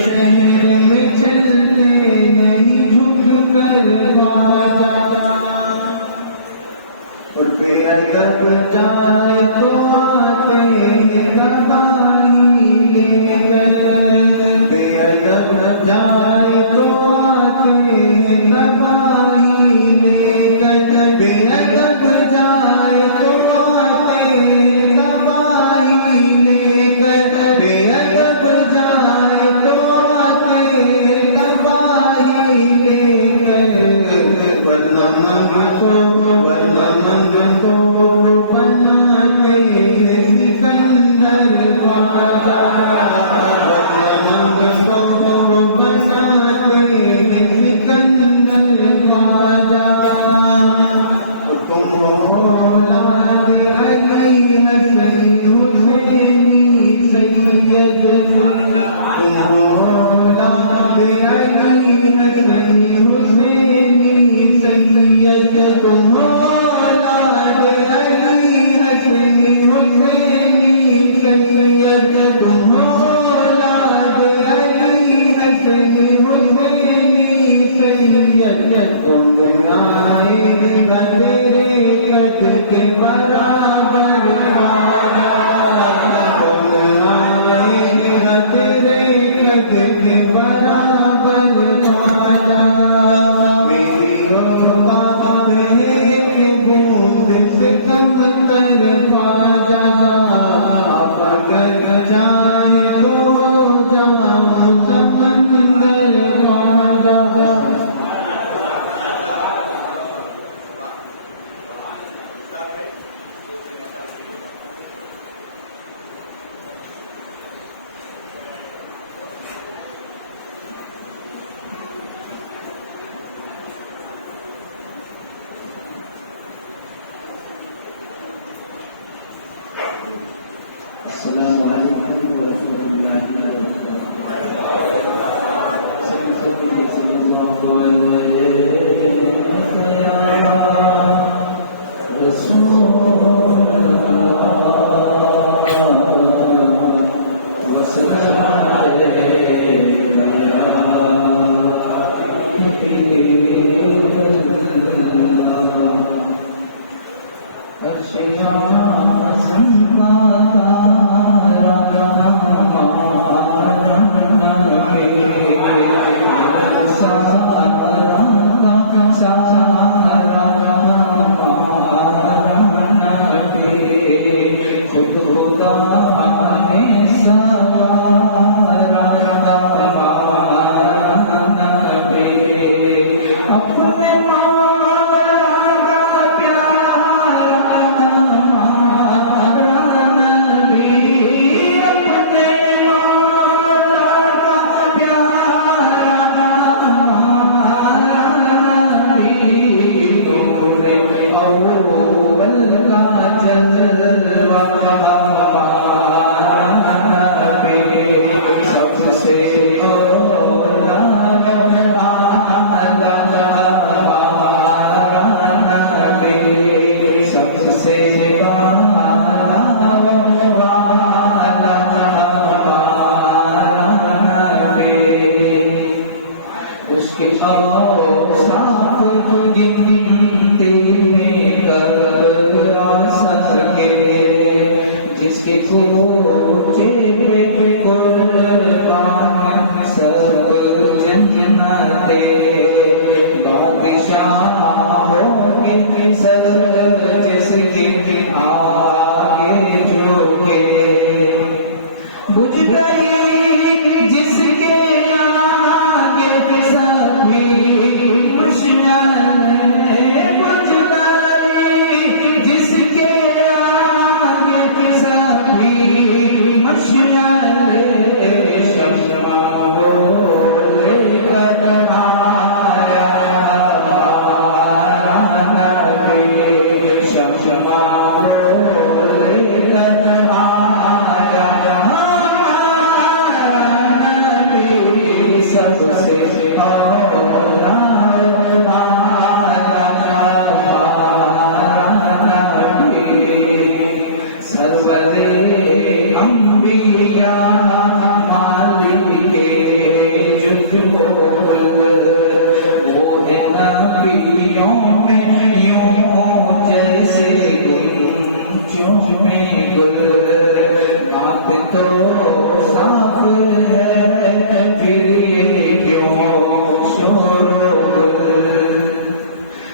شہر میں چل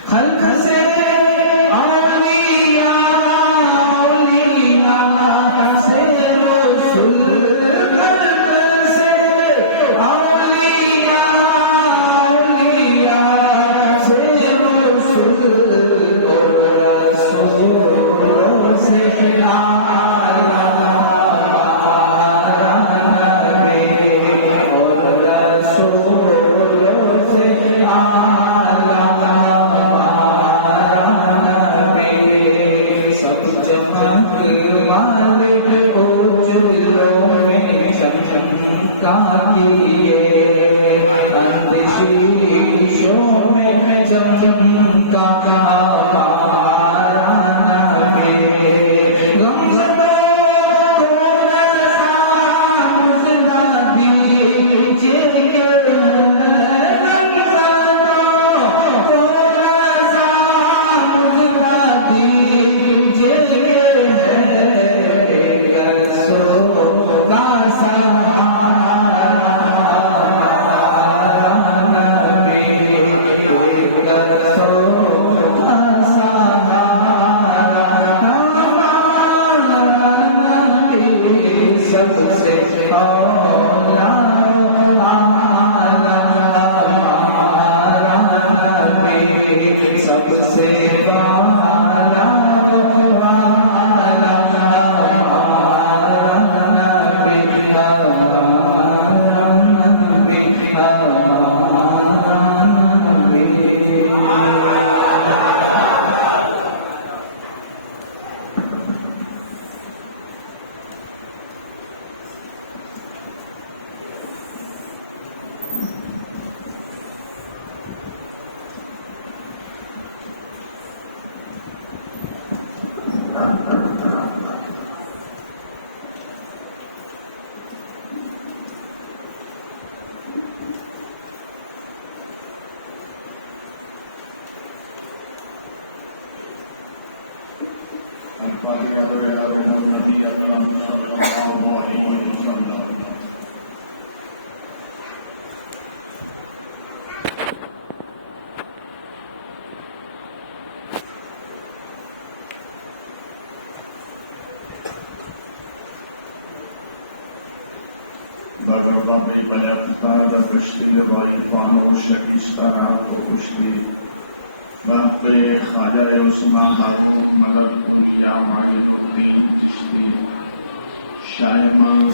سے کیے اندیشوں میں چمکا ہمارا نبی غم سب سے والا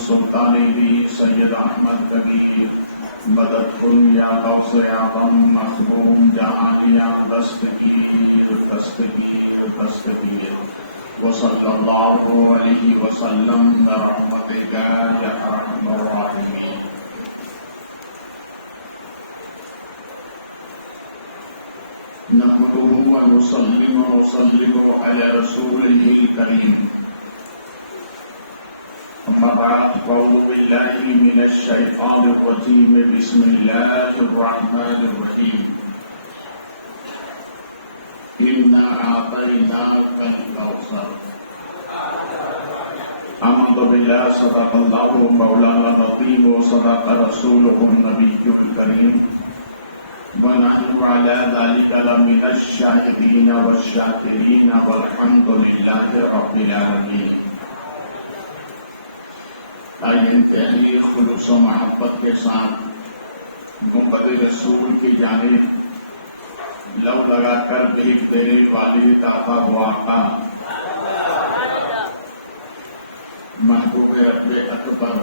سلطانی بھی سید احمد تقی بدر یا غوث اعظم مخدوم جہانیہ دستگیر وصلی اللہ علیہ وسلم برحمتک یا ارحم الراحمین. نحمده ونصلي ونسلم على رسوله الكريم. أما بعد أعوذ بالله من الشيطان الرجيم. بسم الله الرحمن الرحيم. إنا أعطيناك الكوثر. آمنت بالله صدق الله مولانا العظيم وصدق رسوله النبي الكريم ونحن على ذلك لمن الشاهدين والشاكرين والحمد لله رب العالمين. انتہائی خلوص و محبت کے ساتھ محمد رسول کی جانب لو لگا کر بھی تیرے والد دادا ہوا کا محبوب رب اکبر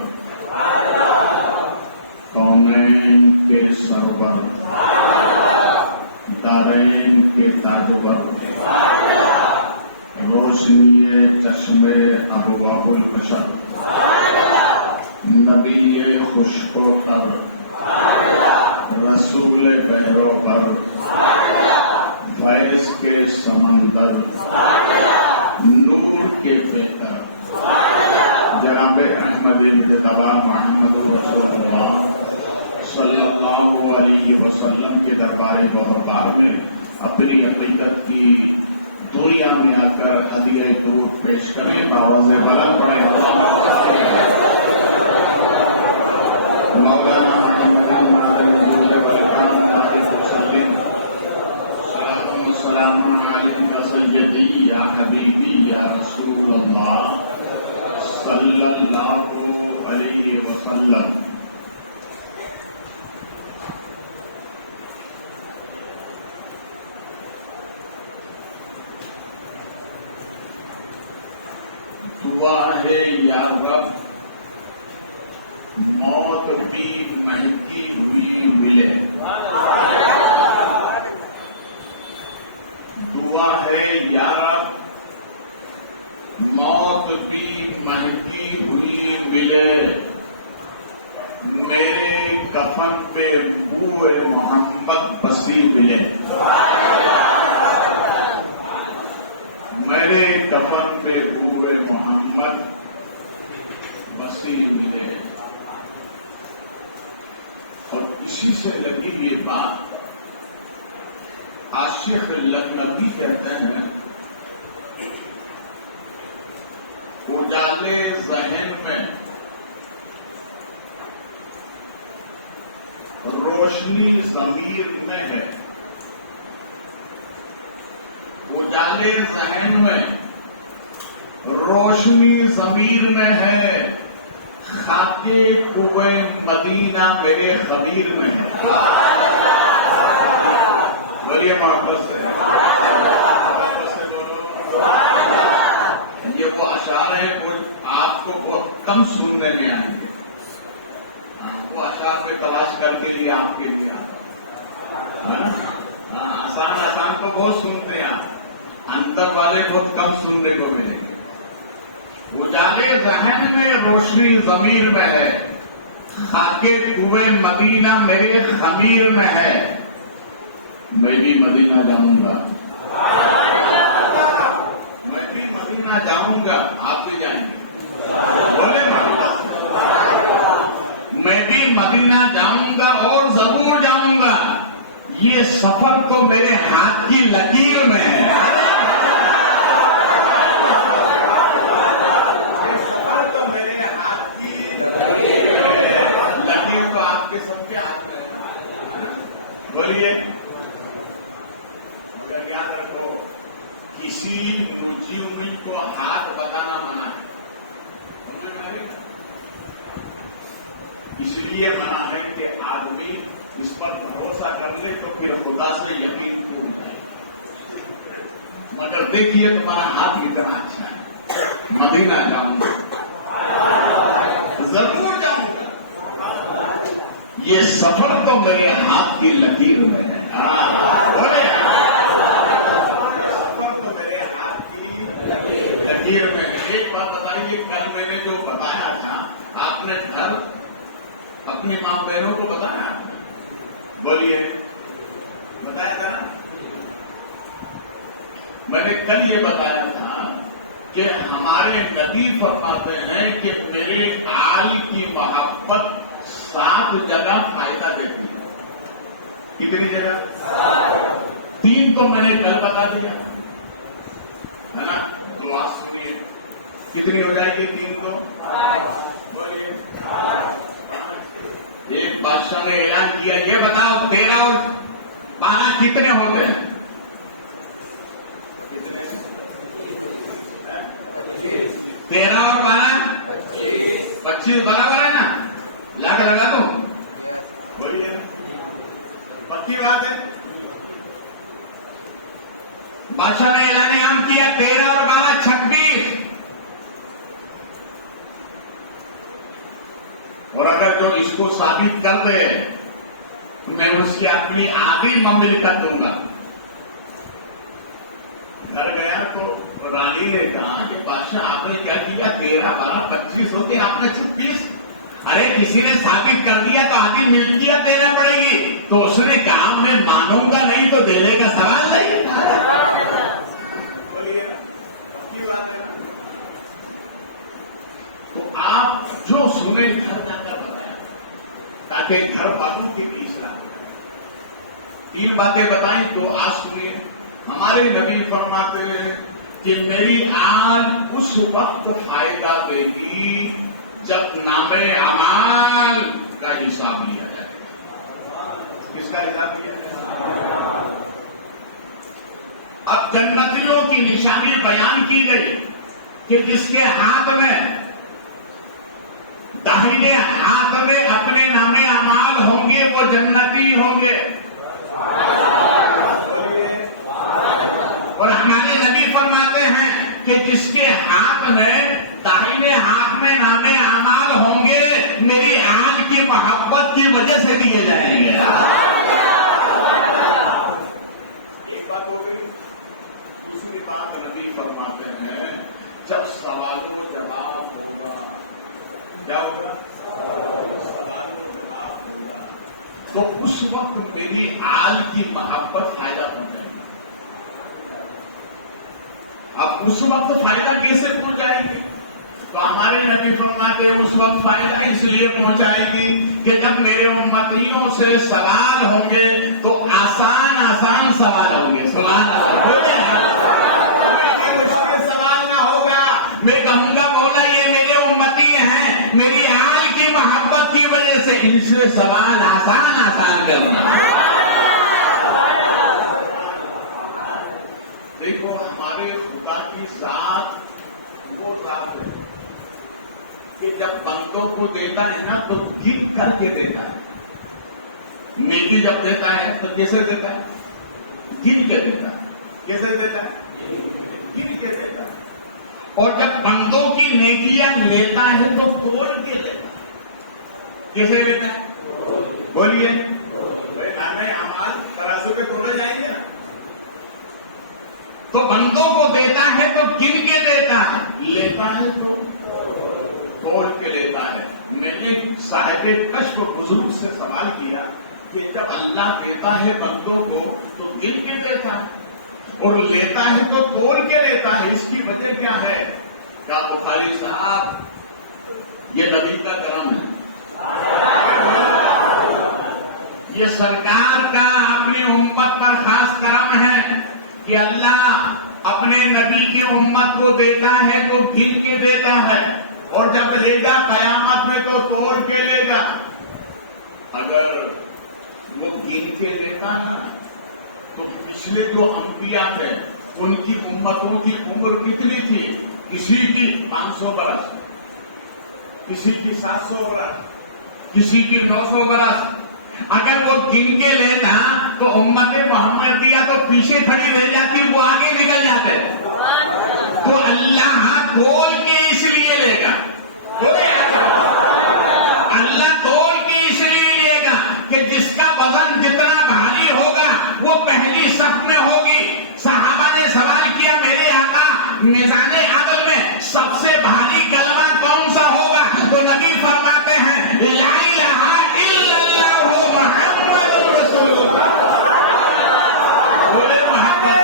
قومین کے سرور دارین کے تاجور روشنی چشم ابواب البشر نبی خوشبو پر رسول بہرو پر فیض کے سمندر نور کے بہتر جناب احمد مجتبی محمد رسول اللہ صلی اللہ علیہ وسلم کے دربار محبار میں اپنی حقیقت کی دنیا میں آ کر ہدیہ دودھ پیش کریں. باواز بلند پڑھیں. مولانا احمد کفن پہ پورے محمد بسی ملے، میرے کفن پہ پورے محمد بسی ملے. اور اسی سے لگی یہ بات. عاشق لغنوی کہتے ہیں اجالے ذہن میں روشنی ضمیر میں ہے، اجالے ذہن میں روشنی ضمیر میں ہے، خاکے کوئے مدینہ میرے خمیر میں ہے. بڑی محبت سے یہ وہ اشعار ہے آپ کو بہت کم سننے میں آئیں گے. وہ اشعار پہ تلاش کر کے لیے آپ کے لیے آسان آسان تو بہت سنتے ہیں آپ، اندر والے بہت کم سننے کو ملیں گے. اجالے ذہن میں روشنی ضمیر میں ہے، خاکے کوئے مدینہ میرے خمیر میں ہے. میں بھی مدینہ جاؤں گا، میں بھی مدینہ جاؤں گا. آپ بھی جائیں گے؟ بولے میں بھی مدینہ جاؤں گا اور ضرور جاؤں گا. یہ سفر تو میرے ہاتھ کی لکیر میں ہے. لکیر تو آپ کے سب کے ہاتھ میں. بولیے یاد رکھو، کسی دوسری انگلی کو ہاتھ بتانا منع ہے. اس لیے منع ہے کہ آدمی اس پر بھروسہ کر لے تو پھر خدا سے یقین ٹوٹ جائے. مگر دیکھیے تمہارا ہاتھ کتنا اچھا ہے. مدینہ جاؤں گا، ضرور جاؤں گا. یہ سفر تو میرے ہاتھ کی لکیر میں ہے. ایک بات بتائیے، کل میں نے جو بتایا تھا آپ نے گھر اپنی ماں بہنوں کو بتایا؟ بولیے بتایا تھا. میں نے کل یہ بتایا تھا کہ ہمارے نبی فرماتے ہیں کہ میرے آل کی محبت 7 جگہ فائدہ دیتی ہے. کتنی جگہ؟ 3 تو میں نے کل بتا دیا ہے نا. دعا سنیے کتنی ہو جائے گی 3 تو؟ بولیے. ایک بادشاہ نے اعلان کیا، یہ بتاؤ 13 اور 12 کتنے ہوتے ہیں؟ 13 اور 12 25 برابر ہے نا. لاکھ لگا دو. بولیے پکی بات ہے. بادشاہ نے اعلان عام کیا 13 اور 12 26. اور اگر جو اس کو ثابت کر دے تو میں اس کی اپنی آدھی مملکت دوں گا. گھر گیا تو رانی نے کہا کہ بادشاہ آپ نے کیا کیا؟ 13 12 25 ہوتے، آپ نے 36. ارے کسی نے ثابت کر دیا تو آدھی ملکیت دینا پڑے گی. تو اس نے کہا میں مانوں گا نہیں تو دینے کا سوال نہیں. تو آپ جو سنے گھر جا کر بتایا تاکہ گھر والوں کی بھی اصلاح ہو. 3 باتیں بتائیں تو آج سنیے. ہمارے نبی فرماتے ہیں کہ میری آج اس وقت فائدہ دے گی جب نام اعمال کا حساب لیا جائے. کس کا حساب کیا جائے؟ اب جنتیوں کی نشانی بیان کی گئی کہ جس کے ہاتھ میں داہنے ہاتھ میں اپنے نام اعمال ہوں گے وہ جنتی ہوں گے. اور ہمارے نبی فرماتے ہیں کہ جس کے ہاتھ میں داہنے ہاتھ میں نام اعمال ہوں گے میری آج کی محبت کی وجہ سے دیے جائیں گے. ایک بات ہو گئی. دوسری بات نبی فرماتے ہیں جب سوال کو جواب ہوگا کیا ہوگا؟ تو اس وقت میری آل کی محبت فائدہ پہنچائے گی. اب اس وقت فائدہ کیسے پہنچائے گی؟ تو ہمارے نبی فرماتے اس وقت فائدہ اس لیے پہنچائے گی کہ جب میرے امتیوں سے سوال ہوں گے تو آسان آسان سوال ہوں گے. سوال نہ ہوگا. میں کہوں گا مولا یہ میرے امتی ہیں، میری آل کی محبت کی وجہ سے ان سے سوال آسان آسان کرنا. دیکھو ہمارے خدا کی ذات وہ ذات ہے کہ جب بندوں کو دیتا ہے نا تو گر کر کے دیتا ہے. نیکی جب دیتا ہے تو کیسے دیتا ہے؟ گر کے دیتا ہے. کیسے دیتا ہے؟ گر کے دیتا ہے. اور جب بندوں کی نیکیاں لیتا ہے تو توڑ کے لیتا ہے. کیسے لیتا ہے؟ بولیے. ہمارے ترازو کے توڑے جائیں گے. تو بندوں کو دیتا ہے تو گن کے دیتا ہے، لیتا ہے تو توڑ کے لیتا ہے. میں نے صاحب کشف بزرگ سے سوال کیا کہ جب اللہ دیتا ہے بندوں کو تو گن کے دیتا ہے اور لیتا ہے تو توڑ کے لیتا ہے، اس کی وجہ کیا ہے؟ کیا بخاری صاحب یہ نبی کا کرم ہے، یہ سرکار کا اپنی امت پر خاص کرم ہے کہ اللہ اپنے نبی کی امت کو دیتا ہے تو گن کے دیتا ہے اور جب لے گا قیامت میں تو توڑ کے لے گا. اگر وہ گن کے لیتا ہے تو پچھلے جو انبیاء تھے ان کی امتوں کی عمر کتنی تھی؟ کسی کی 500 برس، کسی کی 700 برس، کسی کی 200 برس. اگر وہ گن کے لیتا تو امت محمد دیا تو پیچھے کھڑی رہ جاتی، وہ آگے نکل جاتے. تو اللہ توڑ کے اس لیے لے گا، اللہ توڑ کے اس لیے لے گا کہ جس کا وزن جتنا بھاری ہوگا وہ پہلی صف میں ہوگی. صحابہ نے سوال کیا میرے آقا میزان عدل میں سب سے بھاری کلمہ کون سا ہوگا؟ تو نبی فرماتے ہیں لا الہ الا اللہ محمد رسول اللہ. بولے محمد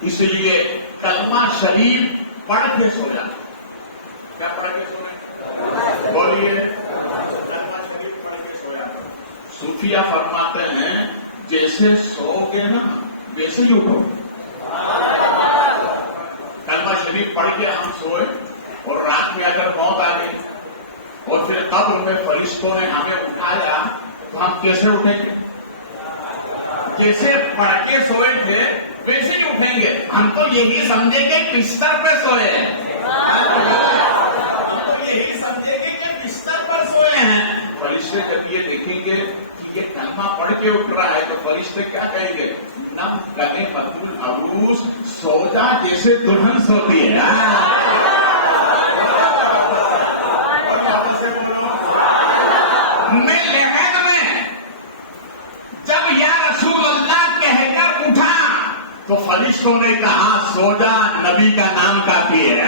اس لیے کلمہ شریف پڑھ کے سویا. کیا پڑھ کے سویا؟ بولیے. کلمہ شریف پڑھ کے سویا. صوفیہ فرماتے ہیں جیسے سو گے نا ویسے ہی اٹھو. کلمہ شریف پڑھ کے ہم سوئے اور رات میں اگر موت آ گئی اور پھر قبر میں فرشتوں نے ہمیں اٹھایا تو ہم کیسے اٹھیں گے؟ جیسے پڑھ کے سوئے تھے ویسے ہی اٹھیں گے. ہم تو یہی سمجھے کہ بستر پہ سوئے ہیں، یہی سمجھے کہ بستر پر سوئے ہیں. فرشتے جب یہ دیکھیں گے کہ یہ کلمہ پڑھ کے اٹھ رہا ہے تو فرشتے کیا کہیں گے؟ نم گنے پتول عروس، سو جا جیسے دلہن سوتی ہے. میں لہن میں جب یا رسول اللہ کہہ کر اٹھا تو فرشتوں نے کہا سو جا، نبی کا نام کافی ہے.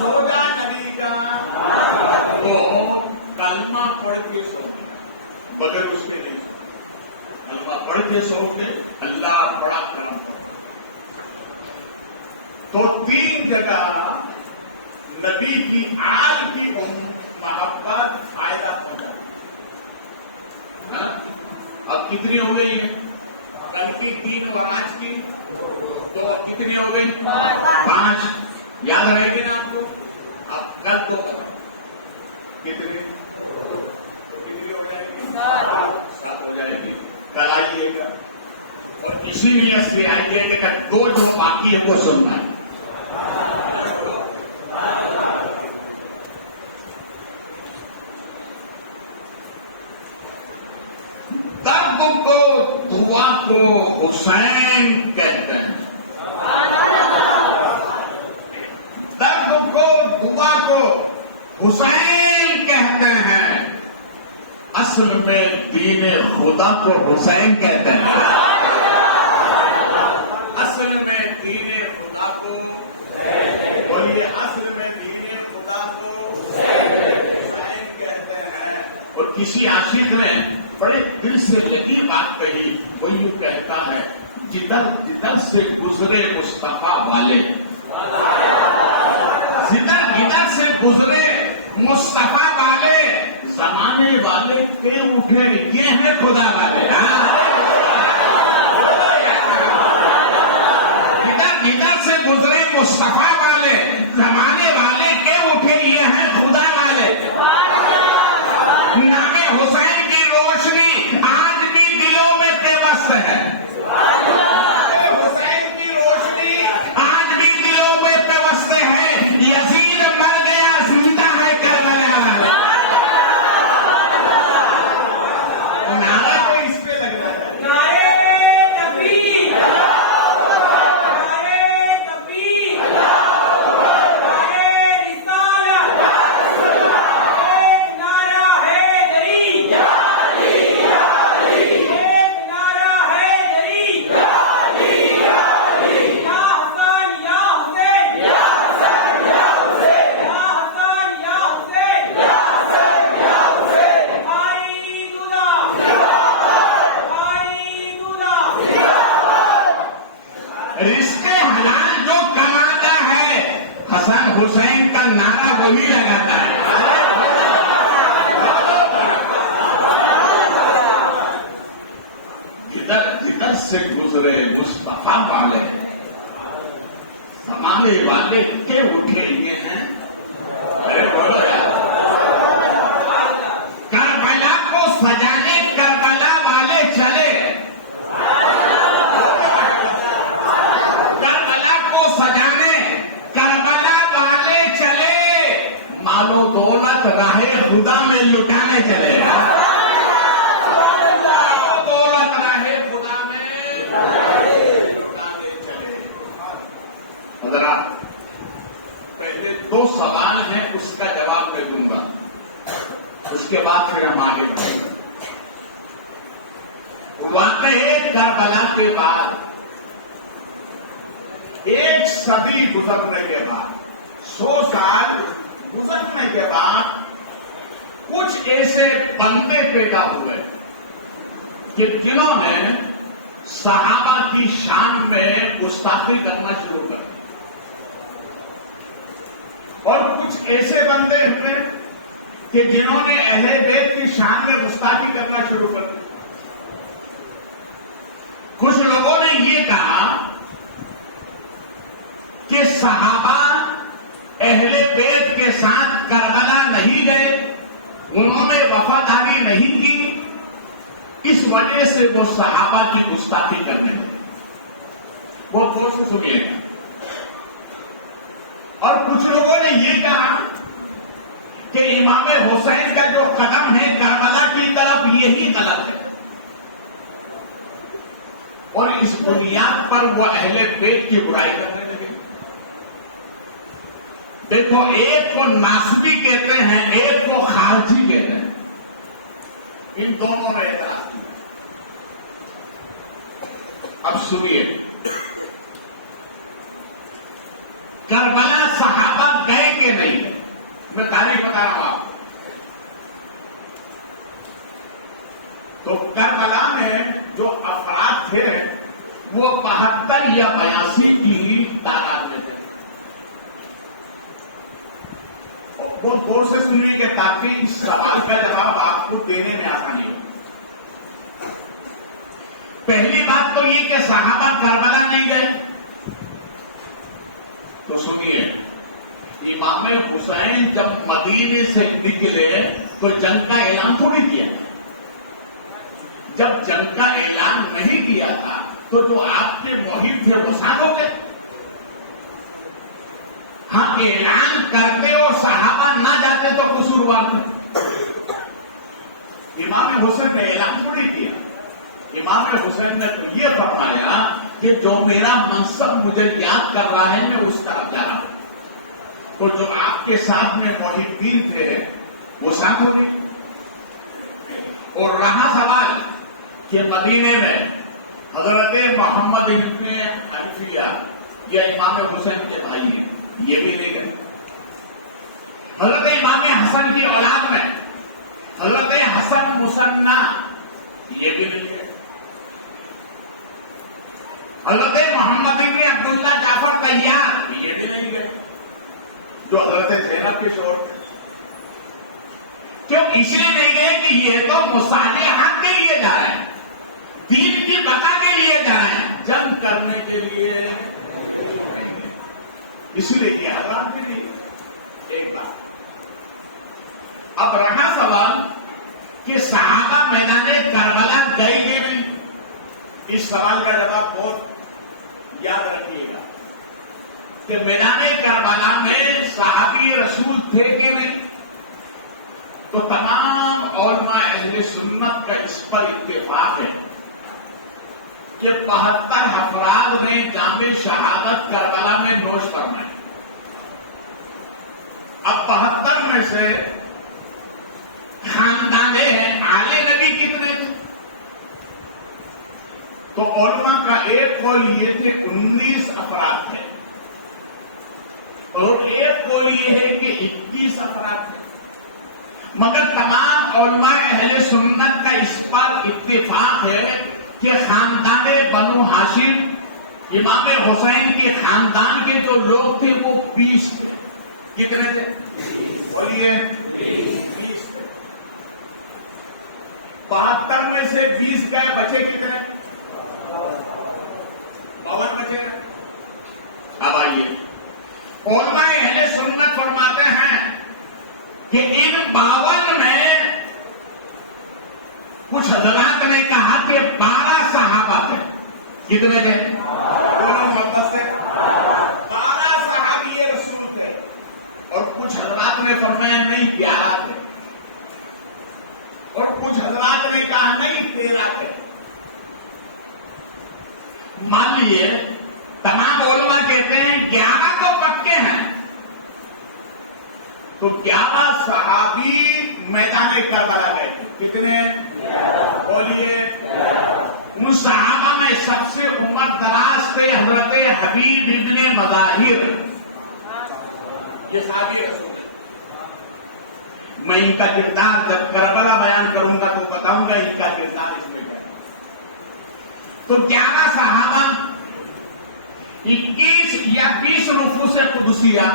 سو جا نبی کا تو کلمہ پڑھ کے سو، بغیر اس نے نہیں کلمہ پڑھ کے سو کے اللہ بڑا کرم. تو 3 جگہ نبی کی آل کی محبت فائدہ پہنچا. اب کتنی ہو گئی ہے؟ کل کی 3 اور آج کی 2. کتنی ہو گئی؟ 5. یاد رہے گی نا آپ کو؟ اب کل 2 کتنی ہو جائے گی؟ 7 ہو جائے گی. کل آئیے گا اور اسی لیے سے آئیے گا 2 جو باقی ہے وہ سننا ہے. درد کو دعا کو حسین کہتے ہیں. درد کو دعا کو حسین کہتے ہیں. اصل میں دین خدا کو حسین کہتے ہیں. جدھر جدھر سے گزرے مصطفیٰ والے، جدھر جدھر سے گزرے مصطفیٰ والے، زمانے والے کے اٹھے یہ ہیں خدا والے. جدھر جدھر سے گزرے مصطفیٰ والے، زمانے والے کے اٹھے یہ ہیں خدا والے. نام حسین کی روشنی آج بھی دلوں میں پیوست ہے. حسین کی روشنی آج بھی دلوں میں پیوست ہے. یزید مر گیا، زندہ ہے کربلا والا. نعرہ تو اس پہ لگ رہا ہے. نعرے تکبیر، نعرے تکبیر، نعرے رسالت، ایک نعرہ حیدری، ایک نعرہ حیدری، یا حسن یا حسین، یا حسن یا حسین، بھائی دودھا، بھائی دودھا. رشتے حلال جو کماتا ہے، حسن حسین کا نعرہ وہی لگاتا ہے. جدھر جدھر سے گزرے مصطفیٰ والے، زمانے والے کے اٹھے یہ ہیں. ارے بولو یار. کربلا کو سجانے کربلا والے چلے، کربلا کو سجانے کربلا والے چلے، مال و دولت راہ خدا میں لٹانے چلے. مال و دولت راہ خدا میں لٹانے چلے. حضرات، پہلے 2 سوال ہیں، اس کا جواب میں دوں گا، اس کے بعد پھر ہم آگے بڑھیں گے. واقعہ کربلا کے بعد 1 صدی گزرنے کے بعد، 100 سال گزرنے کے بعد، کچھ ایسے بندے پیدا ہوئے کہ جنہوں نے صحابہ کی شان پہ گستاخی کرنا شروع کر دی، اور کچھ ایسے بندے ہوئے کہ جنہوں نے اہل بیت کی شان پہ گستاخی کرنا شروع کر دی. کچھ لوگوں نے یہ کہا کہ صحابہ اہل بیت کے ساتھ کربلا نہیں گئے، انہوں نے وفاداری نہیں کی، اس وجہ سے وہ صحابہ کی گستاخی کرتے ہیں. وہ دوست سنیے. اور کچھ لوگوں نے یہ کہا کہ امام حسین کا جو قدم ہے کربلا کی طرف، یہی غلط ہے، اور اس بنیاد پر وہ اہل بیت کی برائی کرنے لگے. دیکھو، ایک کو ناسبی کہتے ہیں، ایک کو خارجی کہتے ہیں. ان دونوں میں اعتراض. اب سنیے، کربلا صحابہ گئے کہ نہیں؟ میں تاریخ بتا رہا ہوں آپ کو. تو کربلا میں جو افراد تھے وہ 72 یا 82 کی تعداد میں تھے. وہ غور سے سنیے کہ تاکہ اس سوال کا جواب آپ کو دینے میں آسانی ہو. پہلی بات تو یہ کہ صحابہ کربلا نہیں گئے. تو سنیے، امام حسین جب مدینے سے نکلے تو جنگ کا اعلان تھوڑی کیا. جب جنگ کا اعلان نہیں کیا تھا تو جو آپ کے موہب تھے وہ ساتھ ہو گئے. ہاں، اعلان کرتے اور صحابہ نہ جاتے تو قصوروار تھے. امام حسین نے اعلان تھوڑی کیا. امام حسین نے تو یہ فرمایا کہ جو میرا منصب مجھے یاد کر رہا ہے میں اس طرف جا رہا ہوں. تو جو آپ کے ساتھ میں محبین تھے وہ ساتھ ہو گئے. اور رہا سوال کہ مدینے میں حضرت محمد ابن حنفیہ یا امام حسین کے بھائی ہیں، یہ بھی نہیں گئے. حضرت امام حسن کی اولاد میں حضرت حسن مصنع، یہ بھی نہیں گئے. حضرت محمد بن عبداللہ جعفر طیار یہ بھی نہیں گئے جو حضرت زینب کے شوہر تھے. کیوں اس لیے نہیں گئے کہ یہ تو مصالحت کے لیے جا رہے ہیں, دین کی بقا کے لیے جا رہے ہیں, جنگ کرنے کے لیے اس لیے یہ حضرات بھی نہیں. ایک بات اب رہا سوال کہ صحابہ میدان کربلا گئے کہ نہیں. اس سوال کا جواب بہت یاد رکھیے گا کہ میدان کربلا میں صحابی رسول تھے کہ نہیں. تو تمام علماء اہل سنت کا اس پر اتفاق ہے کہ 72 افراد نے جامع شہادت کربلا میں نوش فرمائی. اب 72 میں سے خاندان ہیں آل نبی کتنے تھے؟ تو علماء کا ایک قول یہ تھے 19 افراد تھے اور ایک قول یہ ہے کہ 21 افراد تھے. مگر تمام علماء اہل سنت کا اس پر اتفاق ہے کہ خاندان بنو ہاشم امام حسین کے خاندان کے جو لوگ تھے وہ 20 تھے. کتنے تھے؟ بولیے 20 تھے. 72 میں سے 20 گئے, بچے کتنے؟ 52 بچے گئے. اب آئیے علماء اہل سنت فرماتے ہیں کہ ان 52 میں کچھ حضرات نے کہا کہ 12 صحابہ تھے. کتنے تھے؟ 12 صحابی رسول تھے. اور کچھ حضرات نے فرمایا نہیں 11 تھے. اور کچھ حضرات نے کہا نہیں 13 تھے. مان لیے تمام علماء کہتے ہیں 11 تو پکے ہیں. تو 11 صحابی میدان کربلا گئے. کتنے؟ بولیے. ان صحابہ میں سب سے عمر دراز تھے حضرت حبیب ابن مظاہر. یہ صحابی رسول. میں ان کا کردار جب کربلا بیان کروں گا تو بتاؤں گا ان کا کردار اس میں. تو 11 صحابہ 21 یا 20 نفوس قدسیہ.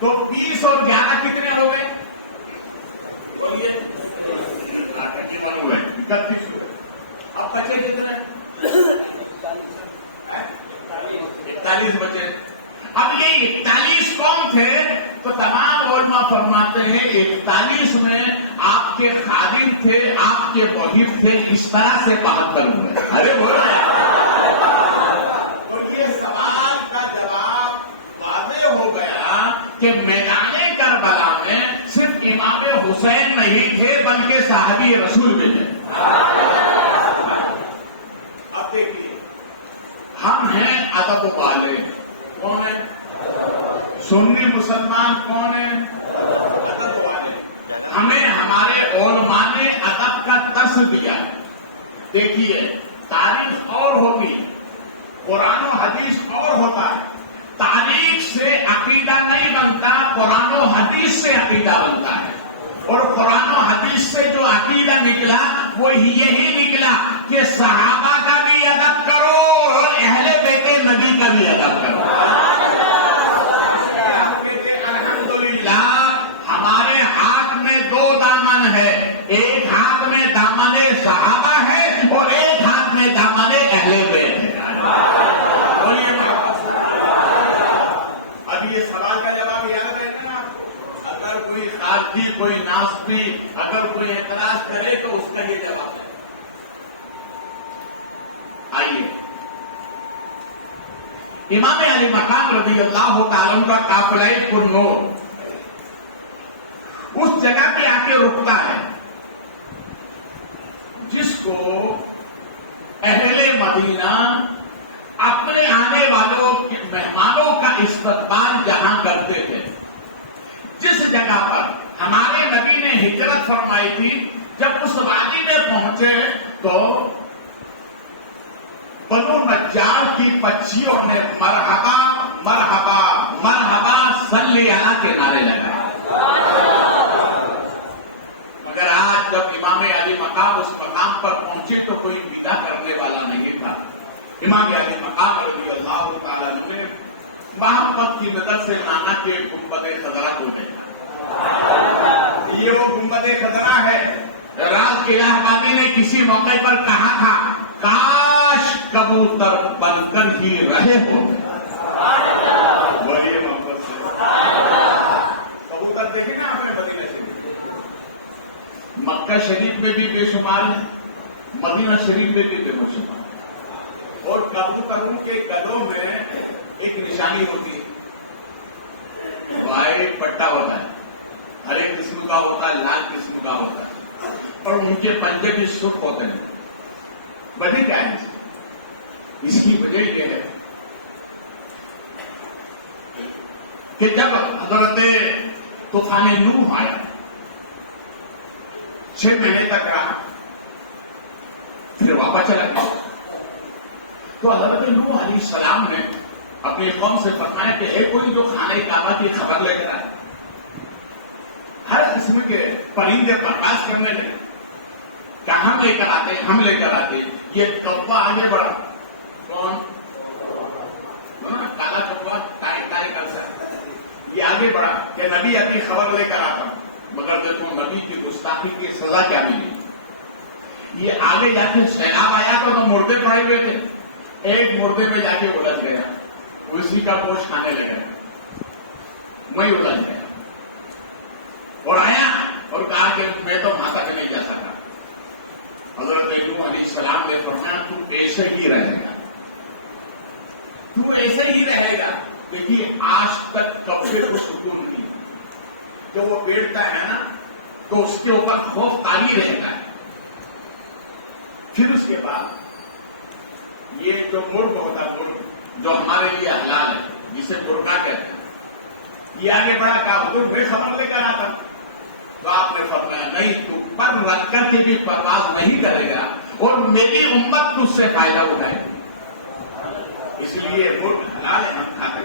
تو 20 اور 11 کتنے ہو گئے؟ اب بچے کتنے؟ 41 بچے. اب یہ 41 کون تھے؟ تو تمام علماء فرماتے ہیں 41 میں آپ کے خادم تھے, آپ کے محب تھے, اس طرح سے 72 ہوئے. ارے بول رہے ہیں. یہ سوال کا جواب واضح ہو گیا کہ میدان کربلا میں صرف امام حسین نہیں تھے بلکہ صحابی رسول بھی تھے. اب دیکھیے ہم ہیں ادب والے. کون ہے؟ سنی مسلمان کون ہے؟ ادب والے. ہمیں ہمارے علماء نے ادب کا درس دیا ہے. دیکھیے تاریخ اور ہوتی, قرآن و حدیث اور ہوتا ہے. تاریخ سے عقیدہ نہیں بنتا, قرآن و حدیث سے عقیدہ بنتا ہے. اور قرآن و حدیث سے جو عقیدہ نکلا وہ یہی نکلا کہ صحابہ کا بھی ادب کرو اور اہل بیت نبی کا بھی ادب کرو. الحمدللہ ہمارے ہاتھ میں 2 دامن ہے. ایک ہاتھ میں دامن صحابہ ہے اور ایک ہاتھ میں دامن اہل بیت ہے. اب یہ سوال کا جواب یاد رکھنا. اگر کوئی خارجی, کوئی ناسبی اگر کوئی اعتراض کرے تو اس کا یہ جواب ہے. آئیے امام علی مقام رضی اللہ تعالیٰ عنہ کا قافلہ پرنور اس جگہ پہ آ کے رکتا ہے جس کو اہل مدینہ اپنے آنے والوں کے مہمانوں کا استقبال جہاں کرتے تھے. جس جگہ پر ہمارے نبی نے ہجرت فرمائی تھی, جب اس وادی میں پہنچے تو بنو نجار کی بچیوں نے مرحبا مرحبا مرحبا صلی علی کے نعرے لگائے. مگر آج جب امام علی مقام اس مقام پر پہنچے تو کوئی ودا کرنے والا نہیں تھا. امام علی مقام رضی اللہ تعالیٰ نے محبت کی نظر سے مانا کہ گنبد خضرا کو دیکھا. یہ وہ گنبد خضرا ہے. راز الہ آبادی نے کسی موقع پر کہا تھا کاش کبوتر بن کر ہی رہے ہو. وہی محبت سے کبوتر دیکھے نا آپ نے مدینہ شریف. مکہ شریف میں بھی بے شمار ہے, مدینہ شریف میں بھی بے شمار. اور کبوتروں کے گلوں میں ایک نشانی ہوتی ہے, ایک پٹا ہوتا ہے, ہرے قسم کا ہوتا ہے, لال قسم کا ہوتا ہے, اور ان کے پنجے بھی سرخ ہوتے ہیں. وجہ کیا ہے اس کی وجہ یہ ہے کہ جب حضرت طوفان نوح آیا 6 مہینے تک رہا, پھر واپس چلا گیا. تو حضرت نوح علیہ السلام نے اپنی قوم سے فرمایا کہ ہے کوئی جو خانہ کعبہ کی خبر لے کر آئے. ہر قسم کے پرندے پرواز کرنے لگے. ہم لے کر آتے, ہم لے کر آتے. یہ کوا آگے بڑھا, کون کالا کوا کارے کر سکتا ہے, یہ آگے بڑھا کہ نبی اپنی خبر لے کر آتا, مگر دیکھو نبی کی گستاخی کی سزا کیا ملی. یہ آگے جا کے سیلاب آیا تو مردے پڑے ہوئے تھے, ایک مردے پہ جا کے الجھ گیا, اسی کا گوشت کھانے لگا, وہی الجھ گیا اور آیا اور کہا کہ میں تو ماتا کے نہیں جا سکتا. حضرت نوح علیہ السلام نے فرمایا تو ایسے ہی رہے گا, تو ایسے ہی رہے گا. دیکھیے آج تک کپڑے کو سکون نہیں, جب وہ بیٹھتا ہے نا تو اس کے اوپر خوف تاری رہتا ہے. پھر اس کے بعد یہ جو مرغ ہوتا ہے, مرغ جو ہمارے لیے حلال ہے, جسے مرغا کہتے ہیں, یہ آگے بڑھا کہ حضور میں خبر لے کر آتا. تو آپ نے فرمایا نہیں, تو پر رکھ کر کے بھی پرواز نہیں کرے گا اور میری امت تجھ سے فائدہ اٹھائے گی. اس لیے مرغ حلال ہم کھاتے.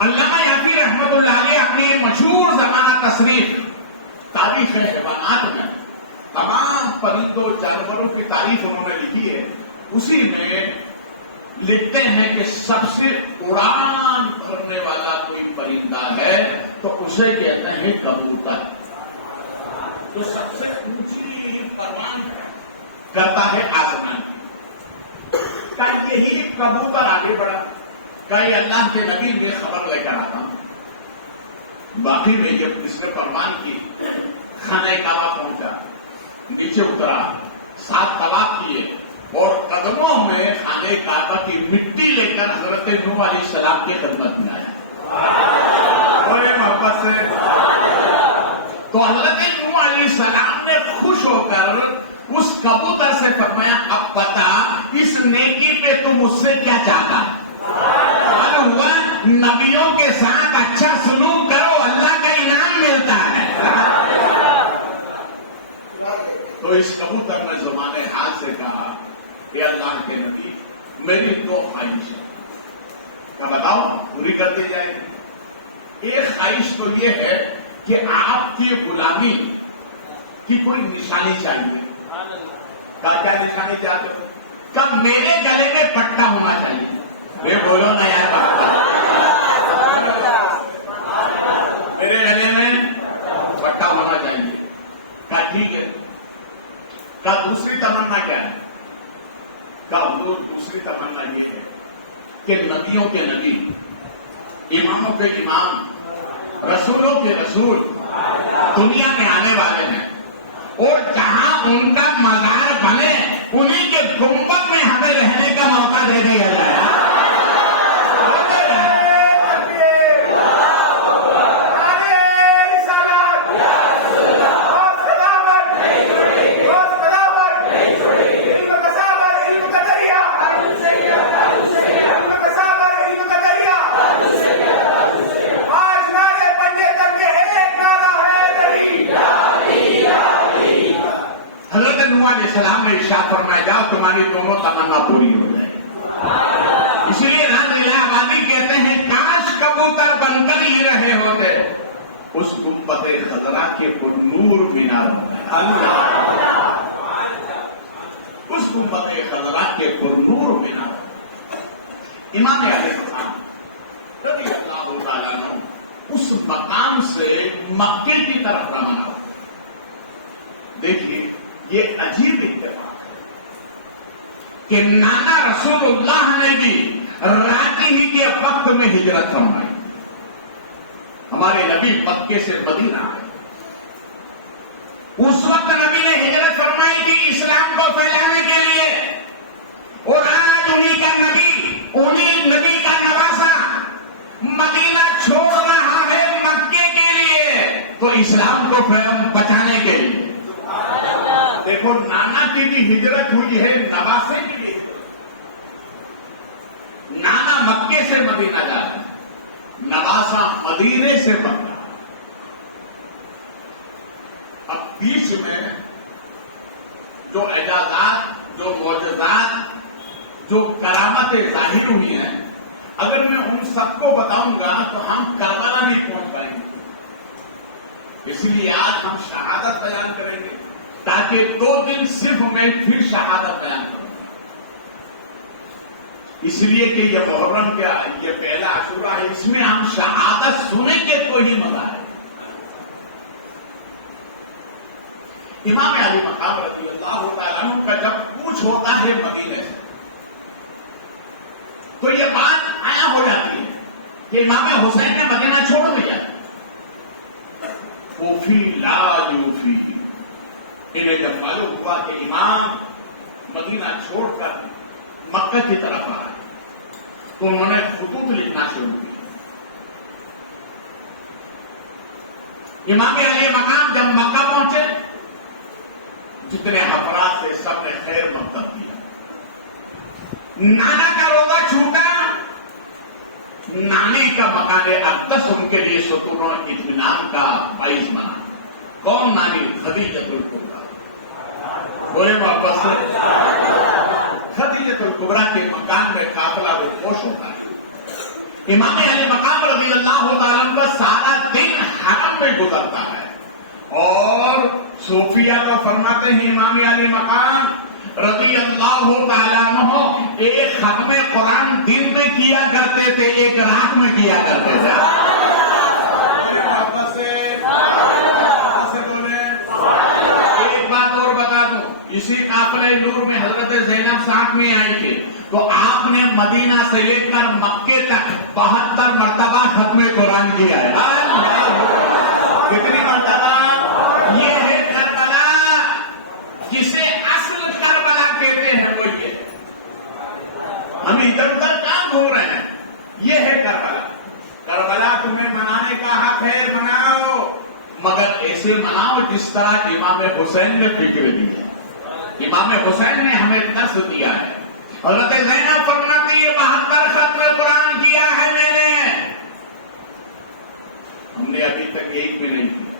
علامہ یافی رحمت اللہ علیہ اپنی مشہور زمانہ تصریف تاریخ حیوانات میں تمام پرندوں جانوروں کی تعریف انہوں نے لکھی ہے. اسی میں لکھتے ہیں کہ سب سے اڑان بھرنے والا کوئی پرندہ ہے تو اسے کہتے ہیں کبوتر. جو سب سے اونچی پروان کرتا ہے آسمان. یہی کبوتر آگے بڑھا, کئی اللہ کے نبی میں خبر لے کر آتا. باقی میں جب اس نے پروان کی خانہ کعبہ پہنچا, نیچے اترا, 7 طواف کیے اور قدموں میں خانہ کعبہ کی مٹی لے کر حضرت نوح علیہ السلام کی خدمت میں آیا. بڑے محبت سے. تو حضرت نوح علیہ السلام نے خوش ہو کر اس کبوتر سے فرمایا اب پتا اس نیکی پہ تم مجھ سے کیا چاہتا ہے. ہوا نبیوں کے ساتھ اچھا سلوک کرو, اللہ کا انعام ملتا ہے. تو اس کبوتر نے زبان حال سے کہا کہ اللہ کے نبی میری 2 خواہش ہے, کیا بتاؤ پوری کرتے جائیں. ایک خواہش تو یہ ہے کہ آپ کی غلامی کی کوئی نشانی چاہیے. کیا نشانی چاہتے ہو؟ کب میرے گلے میں پٹا ہونا چاہیے. بولو نا یار, میرے گلے میں پٹا ہونا چاہیے. کہا ٹھیک ہے. کہا دوسری تمنا کیا ہے؟ کہا دوسری تمنا یہ ہے کہ نبیوں کے نبی, اماموں کے امام, رسولوں کے رسول دنیا میں آنے والے ہیں اور جہاں ان کا مزار بنے انہیں کے گنبد میں ہمیں رہنے کا موقع دے دیا جائے. السلام نے ارشاد فرمایا جاؤ تمہاری دونوں تمنا پوری ہو جائے. اسی لیے راز الہ آبادی کہتے ہیں کاش کبوتر بن کر ہی رہے ہوتے, اس گنبد خضرا کے پر نور مینار ہوتا ہے. اس گنبد خضرا کے پرنور مینار امام علیہ السلام رضی اللہ تعالیٰ عنہ اس مقام سے مکے کی طرف روانہ ہو. دیکھیے یہ عجیب اتفاق ہے کہ نانا رسول اللہ نے بھی راتی ہی کے وقت میں ہجرت فرمائی. ہمارے نبی مکے سے مدینہ آئے. اس وقت نبی نے ہجرت فرمائی تھی اسلام کو پھیلانے کے لیے, اور آج انہیں کا نبی, انہیں نبی کا نواسا مدینہ چھوڑ رہا ہے مکے کے لیے, تو اسلام کو بچانے کے لیے. دیکھو نانا کی بھی ہجرت ہوئی ہے نواسے کے لیے. نانا مکے سے مدینہ جا رہا ہے, نواسا مدینے سے بن رہا. اب بیچ میں جو اعجازات, جو معجزات, جو کرامتیں ظاہر ہوئی ہیں, اگر میں ان سب کو بتاؤں گا تو ہم کربلا نہیں پہنچ پائیں گے. اس لیے آج ہم شہادت بیان کریں گے, تاکہ 2 دن صرف میں پھر شہادت بیان کروں. اس لیے کہ یہ محرم کا یہ پہلا عاشورہ ہے, اس میں ہم شہادت سنیں گے تو ہی مزہ ہے. امام علی مقام رضی اللہ تعالیٰ عنہ کا جب کچھ ہوتا ہے مدینے سے, تو یہ بات آیا ہو جاتی ہے کہ امام حسین نے مدینہ چھوڑ دیا. کوفی لا جوفی, انہیں جب معلوم ہوا کہ امام مدینہ چھوڑ کر مکہ کی طرف آ رہے, تو انہوں نے خطوط لکھنا شروع کیا. امام علی مقام جب مکہ پہنچے, جتنے افراد تھے سب نے خیر مقدم کیا. نانا کا روزہ چھوٹا, نانی کا مکان اقدس ان کے لیے سکون اور اطمینان کا باعث بنا. کون نانی؟ خدیجۃ الکبریٰ. بولے واپس, خدیجۃ الکبریٰ کے مکان میں قافلہ بےخوش ہوتا ہے. امام علی مقام رضی اللہ تعالیٰ عنہ کا سارا دن حرم میں گزرتا ہے, اور صوفیہ کو فرماتے ہیں امام علی مقام رضی اللہ تعالیٰ عنہ ایک ختم قرآن دن میں کیا کرتے تھے, ایک رات میں کیا کرتے تھے. ایک بات اور بتا دوں, اسی قافلہ نور میں حضرت زینب ساتھ میں آئی تھی, تو آپ نے مدینہ سے لے کر مکے تک 72 مرتبہ ختم قرآن کیا ہے. کتنی مرتبہ؟ یہ ہے کربلا, جسے اصل کربلا کہتے ہیں. وہ یہ ہم ادھر ادھر کہاں گھوم رہے ہیں, یہ ہے کربلا. کربلا تمہیں منانے کا حق ہے, مناؤ, مگر ایسے مناؤ جس طرح امام حسین نے فکر دی ہے. امام حسین نے ہمیں درس دیا ہے. حضرت زینب فرماتی ہے 72 ختم قرآن کیا ہے میں نے, ہم نے ابھی تک ایک بھی نہیں کیا.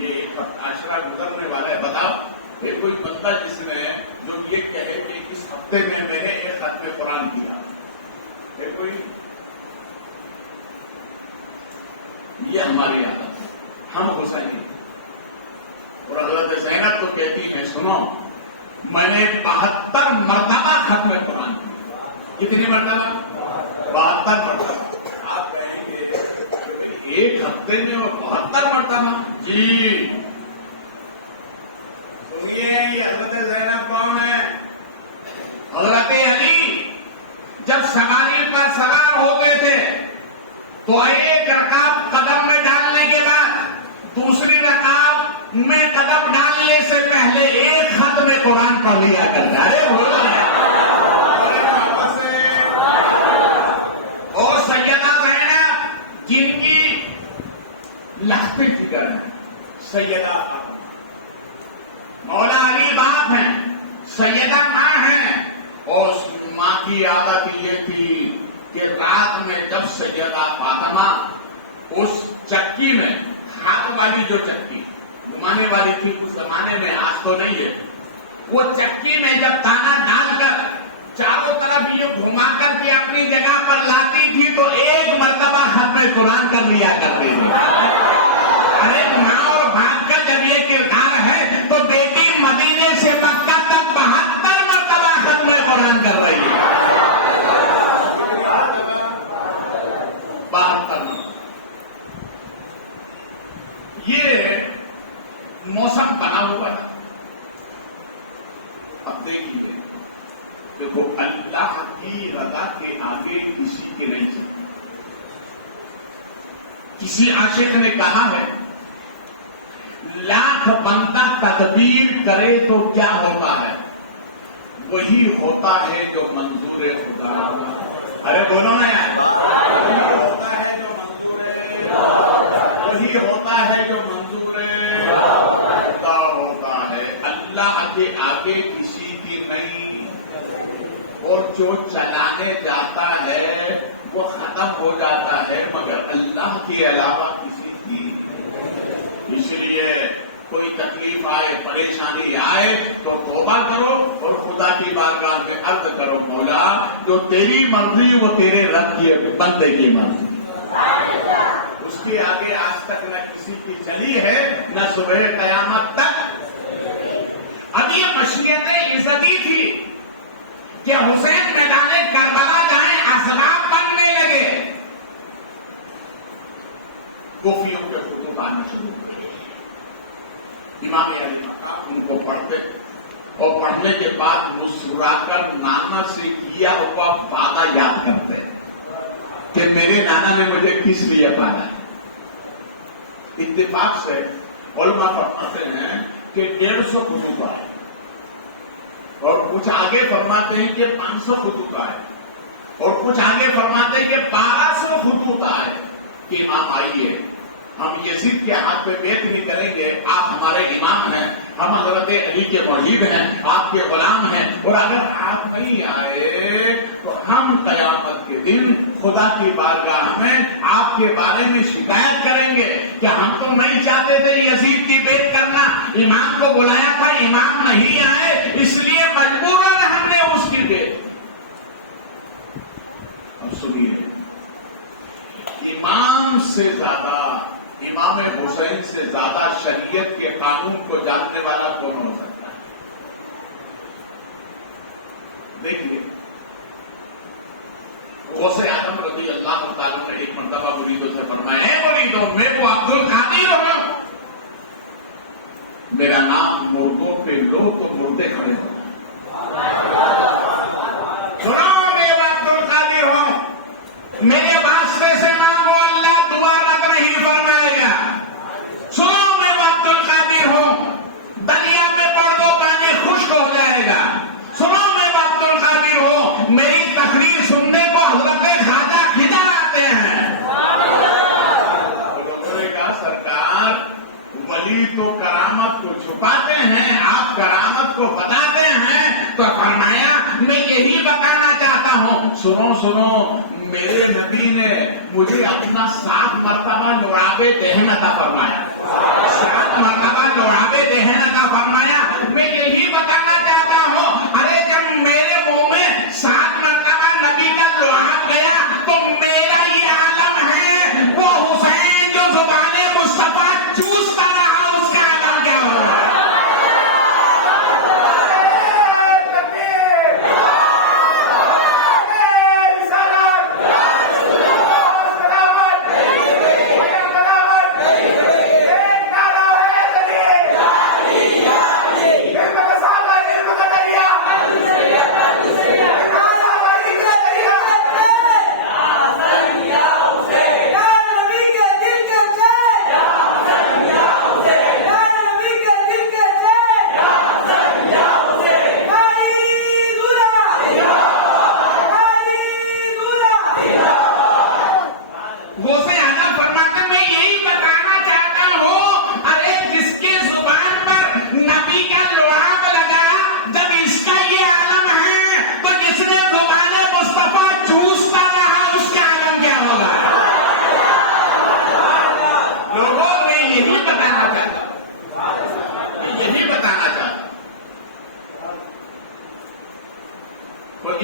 یہ ایک عاشورہ گزرنے والا ہے. بتاؤ پھر کوئی بندہ جس میں جو یہ کہے کہ اس ہفتے میں نے ایک ختم قرآن کیا, پھر کوئی؟ یہ ہماری عادت ہے, ہم حسین ہیں. اور حضرت زینب تو کہتی ہیں سنو, میں نے 72 مرتبہ ختم قرآن کیا. کتنی مرتبہ؟ 72 مرتبہ. آپ کہیں گے ایک ہفتے میں 72 مرتبہ؟ جی سنیے, یہ حضرت زینب کون ہے؟ حضرت علی جب سواری پر سوار ہوتے تھے تو ایک رکعت قدم میں ڈالنے کے بعد دوسری رکعت میں قدم ڈالنے سے پہلے ایک ختم قرآن پڑھ لیا کرتا ہے. اور سیدہ زینب جن کی لختی فکر ہے, سیدہ مولا علی باپ ہیں, سیدہ ماں ہیں, اور ماں کی عادت یہ تھی کہ رات میں جب سیدہ فاطمہ اس چکی میں, ہاتھ والی جو چکی گھمانے والی تھی اس زمانے میں, آج تو نہیں ہے, وہ چکی میں جب دانا ڈال کر چاروں طرف یہ گھما کر کے اپنی جگہ پر لاتی تھی تو ایک مرتبہ ختم قرآن کر لیا کرتی تھی. ارے ماں اور باپ کا جب یہ کردار ہے تو بیٹی مدینے سے مکہ تک بنا ہوا ہے. اب دیکھیے، دیکھو اللہ کی رضا کے آگے کسی کے نہیں چلتے. کسی عاشق نے کہا ہے لاکھ بندہ تدبیر کرے تو کیا ہوتا ہے، وہی ہوتا ہے جو منظور خدا. ارے بولو نا یار، وہی ہوتا ہے جو منظور وہی ہوتا ہے جو منظور خدا ہوتا ہے. اللہ کے آگے کسی کی نہیں، اور جو چلانے جاتا ہے وہ ختم ہو جاتا ہے، مگر اللہ کے علاوہ کسی کی. اس لیے کوئی تکلیف آئے، پریشانی آئے تو توبہ کرو اور خدا کی بارگاہ میں عرض کرو، مولا جو تیری مرضی وہ تیرے رب کی بندے کی مرضی. اس کے آگے آج تک نہ کسی کی چلی ہے نہ صبح قیامت تک. اب یہ مشیت عزتی تھی کہ حسین میدان کربلا جائیں، اسباب بننے لگے، کوفیوں کے خطوط آنا شروع کر گئے. امام علی ان کو پڑھتے اور پڑھنے کے بعد مسکرا کر نانا سے کیا ہوا وعدہ یاد کرتے کہ میرے نانا نے مجھے کس لیے پالا. اتفاق سے علماء فرماتے ہیں کہ 150 خطوط آئے اور کچھ آگے فرماتے ہیں کہ 500 خطوط آئے اور کچھ آگے فرماتے ہیں کہ 1200 خطوط آئے کہ امام آئیے، ہم یزید کے ہاتھ پہ بیعت نہیں کریں گے، آپ ہمارے امام ہیں، ہم حضرت علی کے مرید ہیں، آپ کے غلام ہیں، اور اگر آپ نہیں آئے تو ہم قیامت کے دن خدا کی بارگاہ میں آپ کے بارے میں شکایت کریں گے کہ ہم تو نہیں چاہتے تھے یزید کی بیعت کرنا، امام کو بلایا تھا، امام نہیں آئے، اس لیے مجبوراً ہم نے اس کی بیعت. اب سنیے، امام سے زیادہ، امام حسین سے زیادہ شریعت کے قانون کو جاننے والا کون ہو سکتا ہے؟ دیکھیے، غوث اعظم رضی اللہ تعالیٰ نے ایک مرتبہ مریدوں سے فرمایا، اے مریدوں، میں کو عبد القادر ہوں، میرا نام مردوں پہ لو تو مردے کھڑے ہو جائیں. سنو، میں عبد القادر ہوں، میرے واسطے سے مانگو، اللہ دعا رد نہیں فرمائے گا. سنو، میں عبد القادر ہوں، دریا پہ پڑھ دو پانی خشک ہو جائے گا. سنو، میں عبد القادر ہوں، میری تقریر سننے کو حضرت خواجہ خضر آتے ہیں. لوگوں نے کہا سرکار، ولی تو کرامت کو چھپاتے ہیں، آپ کرامت کو بتاتے ہیں. تو فرمایا میں یہی بتانا چاہتا ہوں. سنو سنو، میرے نبی نے مجھے اپنا 7 مرتبہ لعابِ دہن عطا فرمایا، 7 مرتبہ لعابِ دہن عطا فرمایا. میں یہی بتانا چاہتا ہوں، ارے جب میرے منہ میں 7 مرتبہ نبی کا لعاب گیا تو میرا یہ عالم ہے، وہ حسین جو زبان مصطفیٰ چوستا رہا اس کا عالم کیا ہوگا؟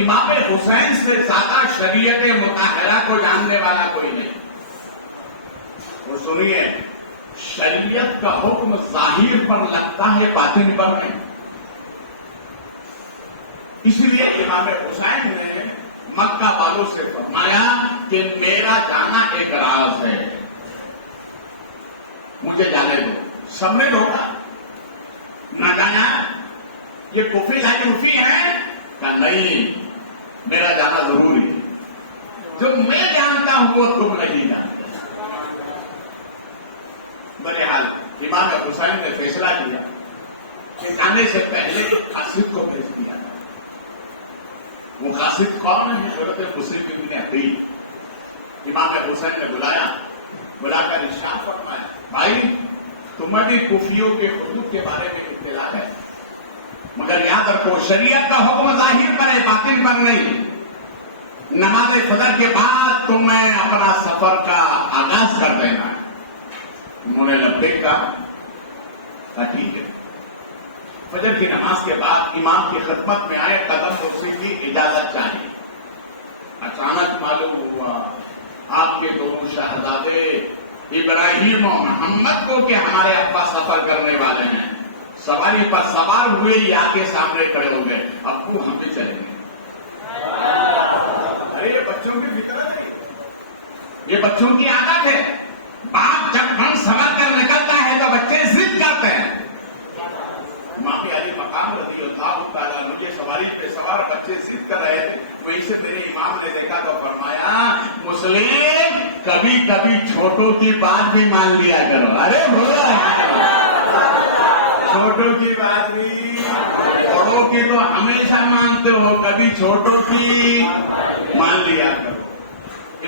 امام حسین سے زیادہ شریعت مطہرہ کو جاننے والا کوئی نہیں. وہ سنیے، شریعت کا حکم ظاہر پر لگتا ہے، باطن پر نہیں. اس لیے امام حسین نے مکہ والوں سے فرمایا کہ میرا جانا ایک راز ہے، مجھے جانے دو. سب نے روکا، نہ جانا یہ کفی لائی روفی ہے کہ نہیں، میرا جانا ضروری ہے، جو میں جانتا ہوں وہ تم نہیں جانتے۔ بہرحال امام حسین نے فیصلہ کیا کہ آنے سے پہلے قاصد کو بھیج دیا جائے۔ وہ قاصد کون ہے؟ حضرت مسلم ابن عقیل۔ امام حسین نے بلا کر ارشاد فرمایا، بھائی تمہیں بھی کفیوں کے حدود کے بارے میں اطلاع ہے، مگر یاد رکھو شریعت کا حکم ظاہر پر ہے، باطن پر نہیں۔ نماز فجر کے بعد تمہیں اپنا سفر کا آغاز کر دینا ہے۔ انہوں نے لبیک کہا ٹھیک ہے۔ فجر کی نماز کے بعد امام کی خدمت میں آئے، قدم رسی کی اجازت چاہیے۔ اچانک معلوم ہوا آپ کے دونوں شہزادے ابراہیم اور محمد کو کہ ہمارے ابا سفر کرنے والے ہیں، سواری پر سوار ہوئے یہ آگے سامنے کھڑے ہو گئے، ابو ہم بھی چلیں گے۔ ارے یہ بچوں کی فطرت ہے، یہ بچوں کی عادت ہے۔ باپ جب من سنبھل کر نکلتا ہے تو بچے ضد کرتے ہیں۔ امام علی مقام رضی اللہ تعالیٰ عنہ کے سواری پہ سوار بچے ضد کر رہے تھے، وہیں سے میرے امام نے دیکھا تو فرمایا، مسلم کبھی کبھی چھوٹوں کی بات بھی مان لیا کرو۔ ارے بھولا چھوٹوں کی بات بھی، بڑوں کی تو ہمیشہ مانتے ہو، کبھی چھوٹوں کی مان لیا کرو۔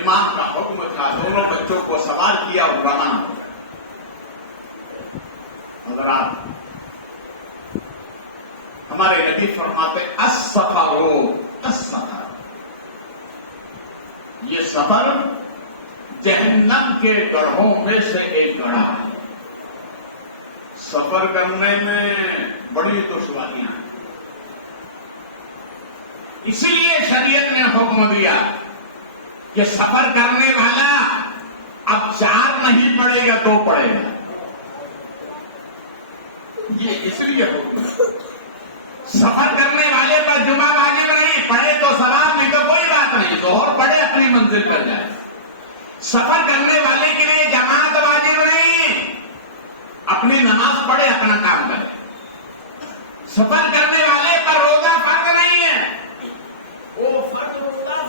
امام کا حکم تھا، دونوں بچوں کو سوار کیا اور روانہ ہو۔ حضرات ہمارے نبی فرماتے السفر، یہ سفر جہنم کے گڑھوں میں سے ایک گڑھا ہے۔ سفر کرنے میں بڑی دشواریاں ہیں، اسی لیے شریعت نے حکم دیا کہ سفر کرنے والا اب 4 نہیں پڑے گا 2 پڑے گا۔ یہ اس لیے سفر کرنے والے پر جمعہ واجب نہیں، پڑھے تو ثواب، نہیں تو کوئی بات نہیں، ظہر پڑھے اپنی منزل پر جائے۔ سفر کرنے والے کے لیے جماعت واجب نہیں، اپنی نماز پڑھے اپنا کام کرے۔ سفر کرنے والے پر روزہ فرض نہیں ہے، وہ روزہ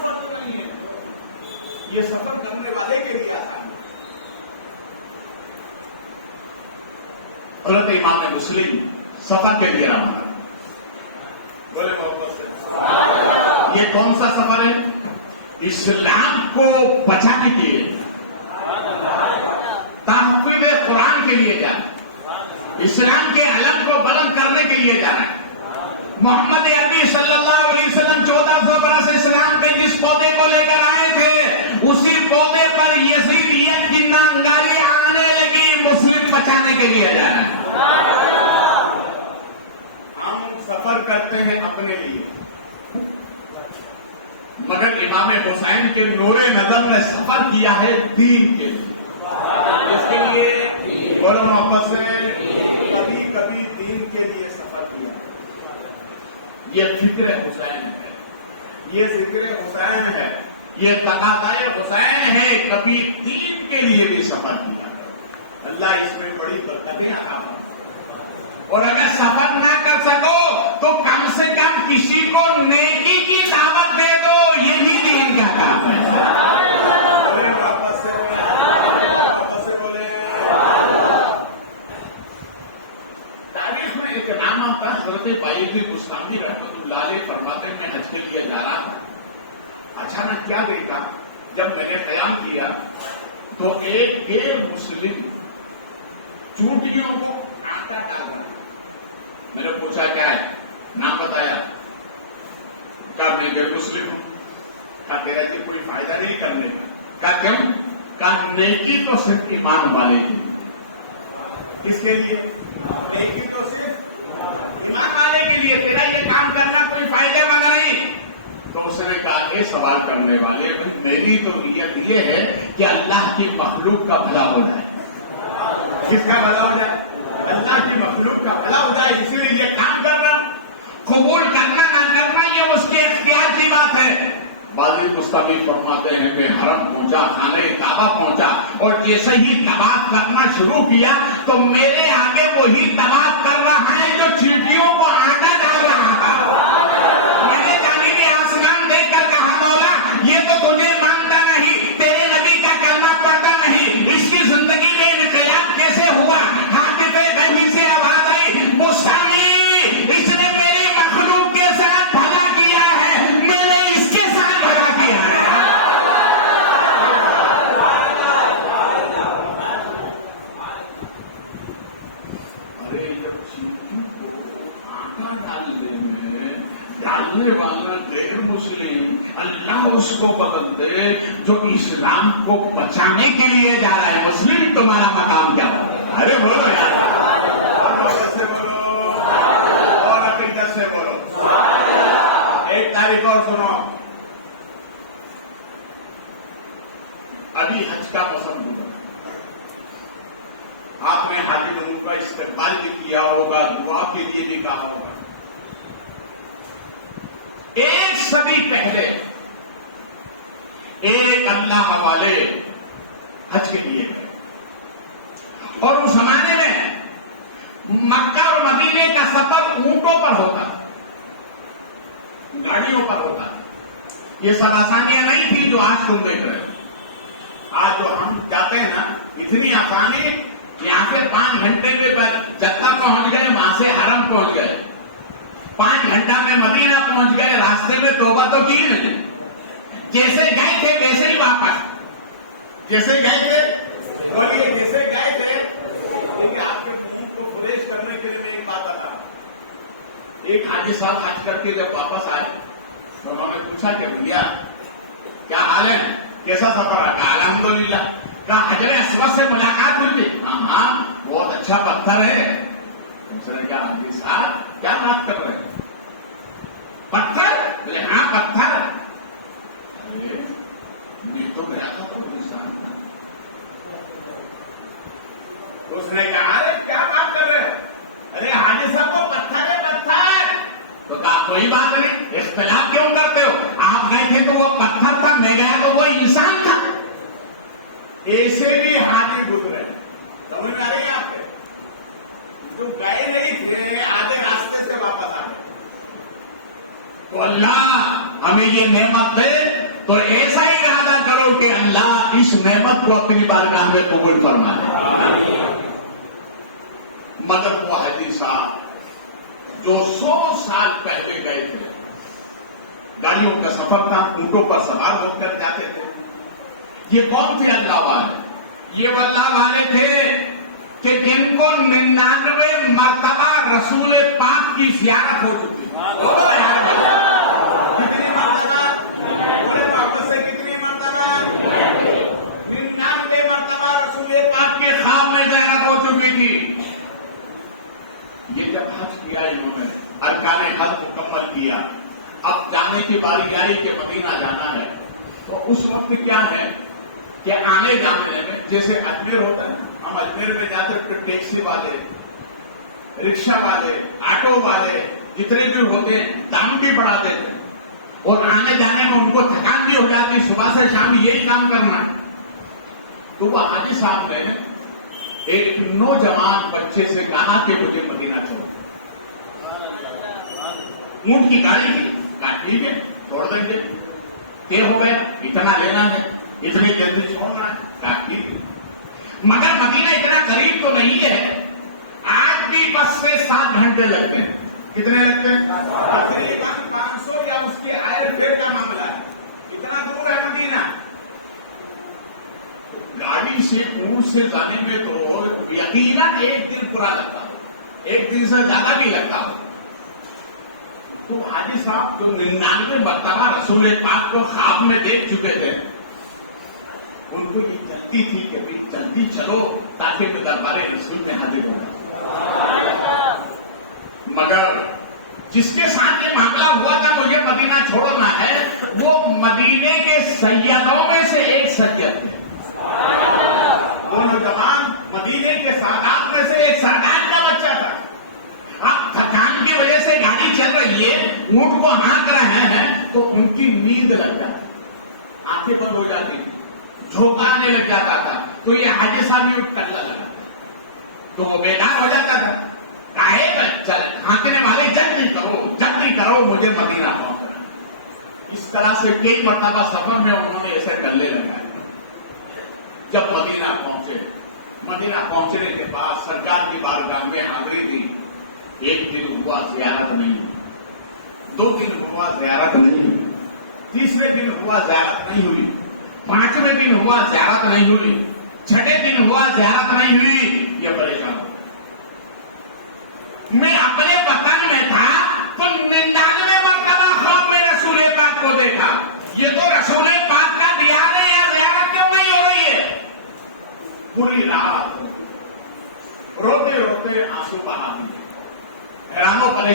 فرض نہیں ہے، یہ سفر کرنے والے کے لیے آسان ہے۔ حضرت امام مسلم سفر کے لیے روانہ، بولے یہ کون سا سفر ہے؟ اسلام کو بچانے کے لیے، تحفظ قرآن کے لیے جانا، اسلام کے علم کو بلند کرنے کے لیے جانا ہے۔ محمد عربی صلی اللہ علیہ وسلم 1400 برس اسلام پہ جس پودے کو لے کر آئے تھے، اسی پودے پر یزیدیت کی نانگاری آنے لگی، مسلم بچانے کے لیے جانا ہے۔ ہم سفر کرتے ہیں اپنے لیے، مگر امام حسین کے نور نظر نے سفر کیا ہے دین کے لیے۔ اس کے لیے بولو محبت سے، کبھی کبھی دین کے لیے سفر کیا۔ یہ فکر حسین ہے، یہ ذکر حسین ہے، یہ تقاضۂ حسین ہے، کبھی دین کے لیے بھی سفر کیا۔ اللہ اس میں بڑی برکتیں عطا فرمائے۔ اور اگر سفر نہ کر سکو تو کم سے کم کسی کو نیکی کی دعوت دے دو، یہی دین کا کام ہے۔ تاریخ میں ایک نام آتا ہے، حضرت بایزید بستامی رحمۃ اللہ علیہ فرماتے ہیں، میں حج کے لیے جا رہا تھا، اچانک کیا دیکھا، جب میں نے قیام کیا تو ایک غیر مسلم چونٹیوں کو آٹا ڈال رہا۔ میں نے پوچھا کیا ہے، نام بتایا، کہا میں غیر مسلم ہوں۔ کہا تیرا کہ کوئی فائدہ نہیں کرنے کا۔ کہا کیوں؟ کہا نیکی تو صرف ایمان والے کی، کس کے لیے؟ نیکی تو صرف ایمان والے کے لیے، تیرا یہ کام کرنا کوئی فائدہ مند نہیں۔ تو اس نے کہا کہ سوال کرنے والے، میری تو نیت یہ ہے کہ اللہ کی مخلوق کا بھلا ہو جائے۔ کس کا بھلا ہو جائے؟ اللہ کی مخلوق کا بھلا ہو جائے، اس لیے یہ کام کرنا، قبول کرنا نہ کرنا یہ اس کے اختیار کی بات ہے۔ بازی مستقبل فرماتے ہیں، میں حرم پہنچا، خانہ کعبہ پہنچا، اور جیسے ہی طواف کرنا شروع کیا تو میرے آگے وہی طواف کر رہا ہے جو آقا ڈالنے والا غیر مسلم اللہ اس کو بدل دے جو اسلام کو بچانے کے لیے جا رہا ہے. مسلم تمہارا مقام کیا ہوگا؟ ارے بولو یار، اور عقیدت سے بولو. ایک تاریخ اور سنو. ابھی حج کا موسم ہوگا، آپ نے حاجی لوگوں کا استقبال بھی کیا ہوگا، دعا کے لیے بھی کہا ہوگا. ایک صدی پہلے ایک اللہ والے حج کے لیے گئے، اور اس زمانے میں مکہ اور مدینے کا سفر اونٹوں پر ہوتا، گاڑیوں پر ہوتا. یہ سب آسانیاں نہیں تھی جو آج تم دیکھ رہے. آج جو ہم جاتے ہیں نا، اتنی آسانی، یہاں سے 5 گھنٹے میں جدہ پہنچ گئے، وہاں سے حرم پہنچ گئے، 5 گھنٹہ میں مدینہ پہنچ گئے. راستے میں توبہ تو کی نہیں، جیسے گئے تھے ویسے ہی واپس. جیسے گئے تھے بولیے، جیسے گئے تھے. لیکن آپ کو فریش کرنے کے لیے ایک بات آتا. ایک حاجی صاحب حج کر کے جب واپس آئے تو انہوں نے پوچھا کہ بھیا کیا حال ہے، کیسا سفر رہا؟ الحمدللہ. کہا حجر اسود سے ملاقات ہوئی؟ ہاں بہت اچھا پتھر ہے. اس نے کہا حاجی صاحب کیا بات کر رہے ہیں، پتھر؟ بولے ہاں پتھر. یہ تو گیا تھا تو اس نے کہا ارے کیا بات کر رہے ہیں، ارے حاجی صاحب کو پتھر ہے پتھر. تو کہا کوئی بات نہیں، اختلاف کیوں کرتے ہو؟ آپ گئے تھے تو وہ پتھر تھا، میں گیا تو وہ انسان تھا. ایسے بھی حاجی گزرے. سمجھ میں آ رہی ہے آپ کو؟ جو گئے نہیں تھے آدھے راستے سے واپس آ گئے. تو اللہ ہمیں یہ نعمت دے تو ایسا ہی ارادہ کرو کہ اللہ اس نعمت کو اپنی بارگاہ میں قبول فرما لے. مگر وہ حاجی صاحب جو 100 سال پہلے گئے تھے، گاڑیوں کا سفر تھا، اونٹوں پر سوار ہو کر جاتے تھے. یہ کون تھے اللہ والے؟ یہ وہ اللہ والے تھے کہ جن کو 99 مرتبہ رسول پاک کی زیارت ہو چکی. کتنی مرتبہ؟ کتنی مرتبہ؟ 99 مرتبہ رسول پاک کے خواب میں زیارت ہو چکی تھی. یہ جب حج کیا انہوں نے، ارکان حج مکمل کیا، اب جانے کی باری آئی کہ مدینہ جانا ہے. تو اس وقت کیا ہے کہ آنے جانے میں جیسے اجمیر ہوتا ہے، ہم اجمیر میں جاتے پھر ٹیکسی والے، رکشا والے، آٹو والے جتنے بھی ہوتے ہیں دام بھی بڑھا دیتے ہیں، اور آنے جانے میں ان کو تھکان بھی ہو جاتی، صبح سے شام یہی کام کرنا. تو وہ حاجی صاحب نے ایک نوجوان بچے سے کہا کہ مجھے مدینہ چھوڑو. اونٹ کی گاڑی تھی، کہا ٹھیک ہے چھوڑ دیں گے. کہ ہو گیا اتنا لینا ہے، اتنی جلدی چھوڑنا ہے، کہا ٹھیک ہے. مگر مدینہ اتنا قریب تو نہیں ہے. آج بھی بس سے 7 گھنٹے لگتے ہیں. کتنے لگتے ہیں؟ 500 یا اس کے آئے پھر کا معاملہ ہے. اتنا دور ہے مدینہ. گاڑی سے اونٹ سے جانے میں تو یقیناً 1 دن پورا لگتا، 1 دن سے زیادہ بھی لگتا. تو حاجی صاحب جو 99 مرتبہ رسول پاک کو خواب میں دیکھ چکے تھے، ان کو یہ جلدی تھی کہ جلدی چلو تاکہ میں دربار رسول میں حاضر ہوں. مگر جس کے ساتھ یہ معاملہ ہوا تھا مجھے مدینہ چھوڑنا ہے، وہ مدینے کے سیدوں میں سے ایک سید تھے. وہ نوجوان مدینے کے سادات میں سے ایک سردار کا بچہ تھا. اب تھکان کی وجہ سے گاڑی چل رہی ہے، اونٹ کو ہانک رہے ہیں تو ان کی نیند لگ جاتی، آنکھیں بند ہو جاتی، جھونکا آنے لگ جاتا تھا. تو یہ حاجی صاحب بھی اٹھ کر لگا تو وہ بیدار ہو جاتا تھا. کہے چل ہانکنے والے جلدی کرو مجھے مدینہ پہنچنا. اس طرح سے کئی مرتبہ سفر میں انہوں نے ایسے کرنے لگا. جب مدینہ پہنچے، مدینہ پہنچنے کے بعد سرکار کی بارگاہ میں حاضری دی. 1 دن ہوا زیارت نہیں ہوئی، 2 دن ہوا زیارت نہیں ہوئی، تیسرے دن ہوا زیارت نہیں ہوئی، 5ویں دن ہوا زیارت نہیں ہوئی، 6 دن ہوا زیارت نہیں ہوئی. یہ پریشان ہو. میں اپنے وطن میں تھا،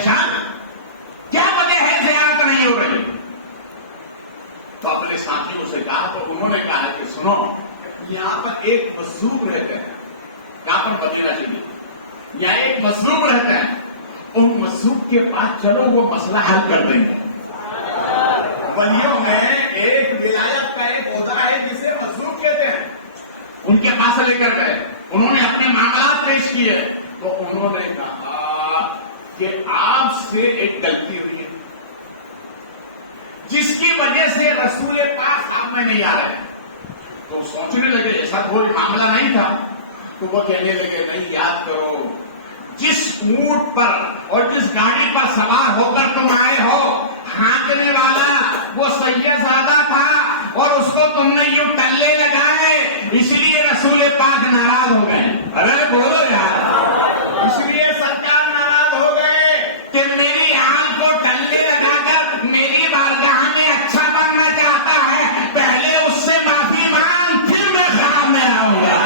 پریشان، کیا وجہ ہے زیارت نہیں ہو رہی؟ تو اپنے ساتھیوں سے کہا تو انہوں نے کہا کہ سنو، یہاں پر ایک مظلوم رہتے ہیں، کہاں پر مدینہ شریف، یہاں ایک مظلوم رہتے ہیں، ان مظلوم کے پاس چلو وہ مسئلہ حل کر دیں گے۔ ولیوں میں ایک ولایت کا ایک عہدہ ہے جسے مظلوم کہتے ہیں، ان کے پاس لے کر گئے، انہوں نے اپنے معاملات پیش کیے تو انہوں نے کہا کہ آپ سے ایک غلطی ہوئی ہے جس کی وجہ سے رسول پاک آپ میں نہیں آ رہے ہیں۔ تو سوچنے لگے ایسا کوئی معاملہ نہیں تھا، تو وہ کہنے لگے نہیں، یاد کرو جس اونٹ پر اور جس گاڑی پر سوار ہو کر تم آئے ہو، ہانکنے والا وہ سید زادہ تھا اور اس کو تم نے یوں ٹلے لگائے، اس لیے رسول پاک ناراض ہو گئے۔ ارے بولو یار، اس لیے سرکار ناراض ہو گئے کہ میری آنکھ کو ٹلے لگا کر میری بارگاہ میں اچھا بننا چاہتا ہے، پہلے اس سے معافی مانگ پھر میں خواب میں آؤں گا۔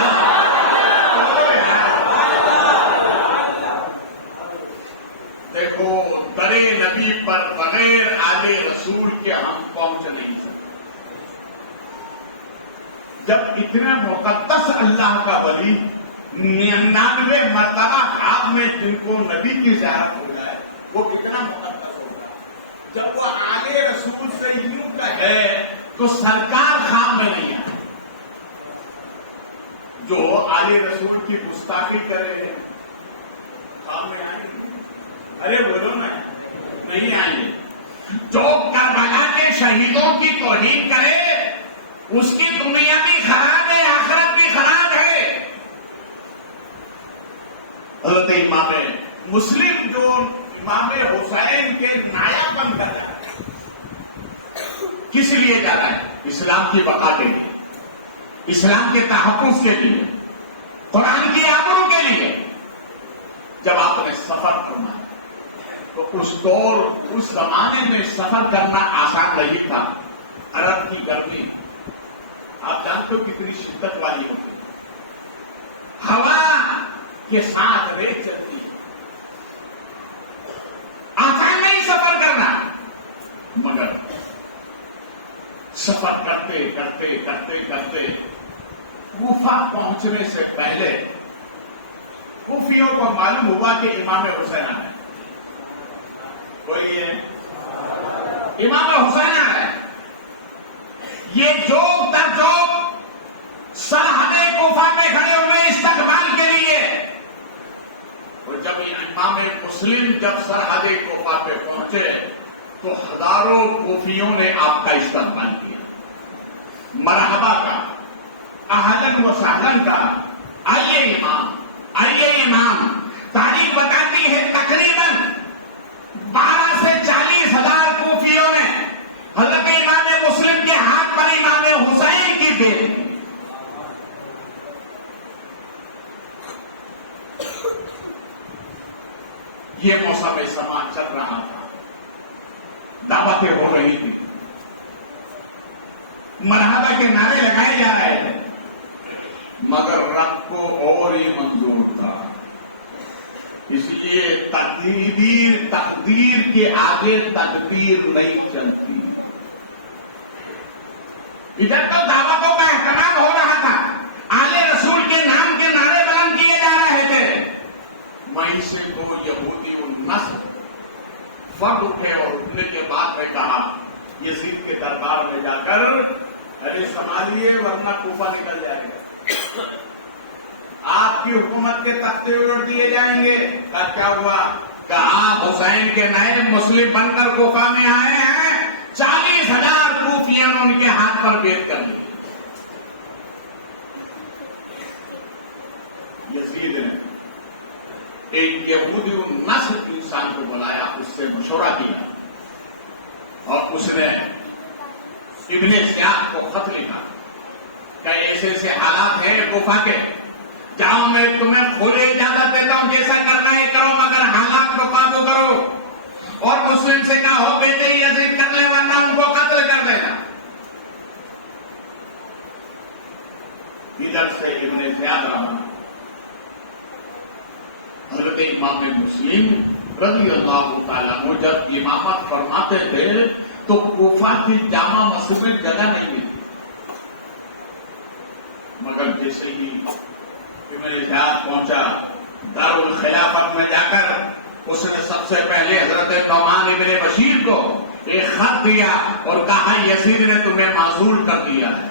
دیکھو، درے نبی پر بغیر آل رسول کے ہم پہنچ نہیں سکتے۔ جب اتنا مقدس اللہ کا ولی 99 مرتبہ خواب میں جن کو نبی کی زیارت ہو جائے، وہ کتنا مقدس ہوگا۔ جب وہ آل رسول سے یوں کہے تو سرکار خواب میں نہیں آئے۔ جو آل رسول کی گستاخی کرے خواب میں آئیں گے؟ ارے بولو نا، نہیں آئیں گے۔ جو کربلا کے شہیدوں کی توہین کرے اس کی دنیا بھی خراب ہے، آخرت بھی خراب ہے۔ حضرت امام مسلم جو امام حسین کے نائب بن کر جاتا ہے، کس لیے جاتا ہے؟ اسلام کی بقا کے لیے، اسلام کے تحفظ کے لیے، قرآن کی آبرو کے لیے۔ جب آپ نے سفر کرنا تو اس دور اس زمانے میں سفر کرنا آسان نہیں تھا۔ عرب کی گرمی آپ جانتے ہو کتنی شدت والی ہوتی، ہوا کے ساتھ ریت چلتی ہے، آسان نہیں سفر کرنا۔ مگر سفر کرتے کرتے کرتے کرتے کوفہ پہنچنے سے پہلے کوفیوں کو معلوم ہوا کہ امام حسین آئے۔ بولیے، امام حسین آئے۔ یہ جوک در جوک سرحد کوفہ پہ کھڑے ہوئے استقبال کے لیے۔ اور جب امام مسلم جب سرحد کوفہ پہ پہنچے تو ہزاروں کوفیوں نے آپ کا استقبال کیا، مرحبا کا، اہلاً و سہلاً کا۔ آئیے امام، آئیے امام۔ تاریخ بتاتی ہے تقریباً 12 سے 40 ہزار کوفیوں نے حضرت امام مسلم کے ہاتھ پر امام حسین کی بیل کی۔ یہ موسم سما چل رہا تھا، دعوتیں ہو رہی تھی، مرحبا کے نعرے لگائے جا رہے تھے، مگر رب کو اور ہی منظور تھا۔ اس لیے تقدیر کے آگے تقدیر نہیں چلتی۔ ادھر تو دعوتوں کا اہتمام ہو رہا تھا، آل رسول کے نام کے نعرے بلند کیے جا رہے تھے۔ وہیں سے تو یہودی النسل فرد اٹھے اور اٹھنے کے بعد میں کہا یزید کے دربار میں جا کر ارے سنبھالیے ورنہ کوفہ نکل جائے گا، آپ کی حکومت کے تختے الٹ دیے جائیں گے۔ کیا ہوا کہ آپ حسین کے نئے مسلم بن کر کوفہ میں آئے ہیں، 40,000 کوفیوں نے ان کے ہاتھ پر بیعت کر دی۔ یزید نے ایک یہودی النسل انسان کو بلایا، اس سے مشورہ کیا اور اس نے ابن زیاد کو خط لکھا کہ ایسے ایسے حالات ہیں کوفہ کے، جاؤ میں تمہیں کھلے اجازت دیتا ہوں، جیسا کرنا ہے کرو مگر حالات کو قابو کرو، اور مسلم سے کہا ہو بیٹے یزید کر لے ورنہ ان کو قتل کر دینا۔ ادھر سے ابن زیاد رہا، حضرت امام مسلم رضی اللہ تعالیٰ عنہ جب امامت فرماتے تھے تو کوفہ کی جامع مسجد میں جگہ نہیں ملتی، مگر جیسے ہی ابن زیاد پہنچا دارالخلافت میں جا کر اس نے سب سے پہلے حضرت نعمان ابن بشیر کو ایک خط دیا اور کہا یزید نے تمہیں معزول کر دیا ہے۔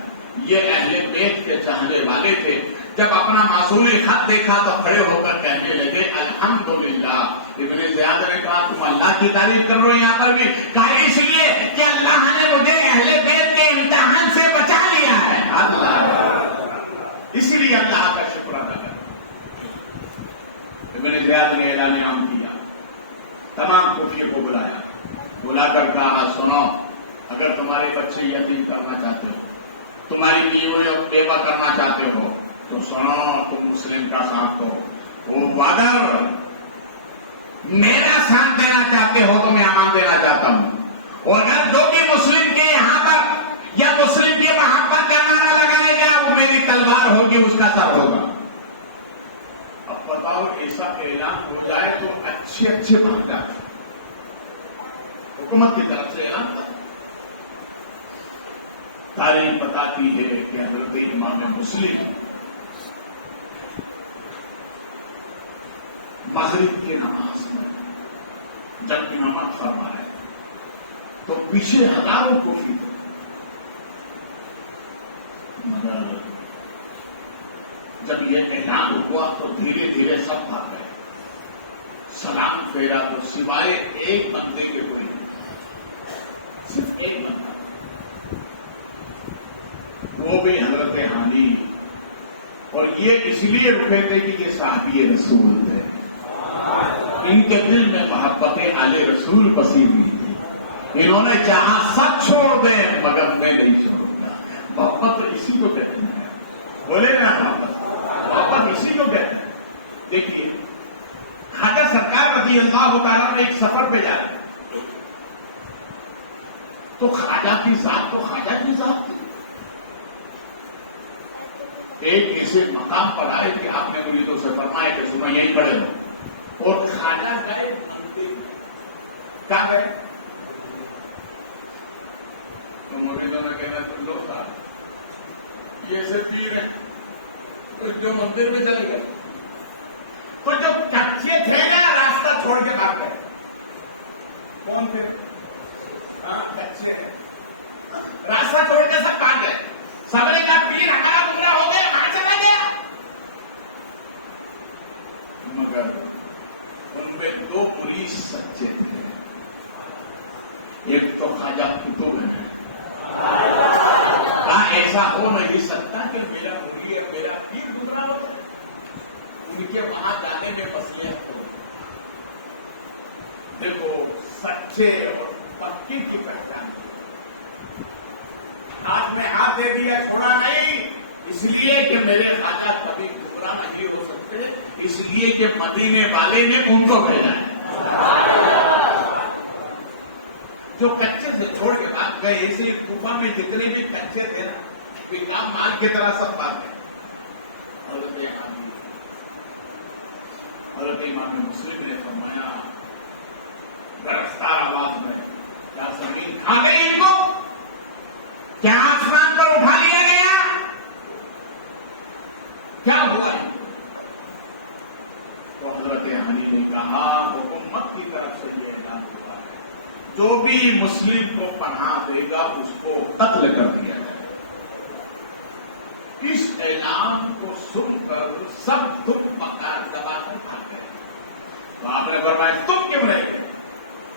یہ اہل بیت کے چاہنے والے تھے، جب اپنا معزولی خط دیکھا تو کھڑے ہو کر کہنے لگے الحمدللہ۔ ابن زیاد نے کہا تم اللہ کی تعریف کر رہے ہو یہاں پر بھی؟ کہا اس لیے کہ اللہ نے مجھے اہل بیت کے امتحان سے بچا لیا ہے۔ اللہ، اسی لیے اللہ کا شکر ادا کریں۔ ابن زیاد نے اعلان عام کیا، تمام کوفیے کو بلایا، بلا کر کہا سنو، اگر تمہارے بچے یتیم کرنا چاہتے ہو، تمہاری بیوی بیوہ کرنا چاہتے ہو تو سنو، تم مسلم کا ساتھ دو، اگر میرا ساتھ دینا چاہتے ہو تو میں امان دینا چاہتا ہوں، اور اگر جو بھی مسلم کے یہاں پر یا مسلم کی محبت کا نعرہ لگائے گا وہ میری تلوار ہوگی، اس کا سر ہوگا۔ اب بتاؤ ایسا اعلان ہو جائے تو اچھے بات جاتے حکومت کی طرف سے اعلان تھا۔ تاریخ بتاتی ہے کہ حضرت امام مسلم مغرب کی نماز میں جب امامت فرمائے تو پیچھے ہزاروں کو فکر، مگر جب یہ اعلان ہوا تو دھیرے دھیرے سب بھاگ گئے، سلام پھیرا تو سوائے ایک بندے کے کوئی نہیں، صرف ایک بندہ، وہ بھی حضرت حانی، اور یہ اس لیے رکے تھے کہ یہ صحابی رسول تھے، ان کے دل میں محبت آل رسول بسی ہوئی تھی، انہوں نے چاہا سب چھوڑ دیں مگر میں نہیں چھوڑوں گا۔ محبت اسی کو کہتے ہیں، بولے نا محبت اسی کو کہتے ہیں۔ دیکھیے خواجہ سرکار رضی اللہ تعالیٰ نے ایک سفر پہ جا رہے تو خواجہ کی ذات تو خواجہ کی ذات تھی، ایک ایسے مقام پر آئے کہ آپ نے مریدوں سے فرمایا کہ صبح یہیں پڑے ہو، اور خواجہ گئے کیا ہے تو مریدوں نے کہنا تم لوگ تھا یہ ایسے پیر ہے، تو جو مندر میں چلے گئے تو جو کچے تھے نا راستہ چھوڑ کے بھاگ گئے، کون تھے؟ کچے راستہ چھوڑ کے سب بھاگ گئے، سب نے کہا پیر ہمارا گزرا ہو گیا، کہاں چلا گیا؟ مگر ان میں دو پولیس سچے تھے، ایک تو خواجہ قطب ہے، ایسا ہو نہیں سکتا کہ میرا مری ہے میرا پیر گزرا ہو، ان کے وہاں جانے میں مصلحت ہو۔ دیکھو سچے اور پکے کی پہچان، ہاتھ میں ہاتھ دے دیا چھوڑا نہیں، اس لیے کہ میرے خواجہ کبھی گزرا نہیں ہو سکتے، اس لیے کہ مدینے والے نے ان کو بھیجا ہے۔ جو کچے سے چھوڑ کے بھاگ گئے، اسی کوفہ میں جتنے بھی کچے تھے نا کام مال کی طرح سب بات ہے۔ حضرت امام مسلم نے فرمایا گرفتار آواز میں، کیا زمین کھا گئی ان کو؟ کیا آسمان پر اٹھا لیا گیا؟ کیا ہوا ان کو؟ تو حضرت حانی نے کہا حکومت کی طرف سے یہ اعلان ہوا ہے جو بھی مسلم کو پناہ دے گا اس کو قتل کر دیا جائے۔ اس اعلان کو سن کر سب دکھ مکار دبا کر بھاگ گئے، تو آپ نے فرمایا تم کیوں رہے گئے؟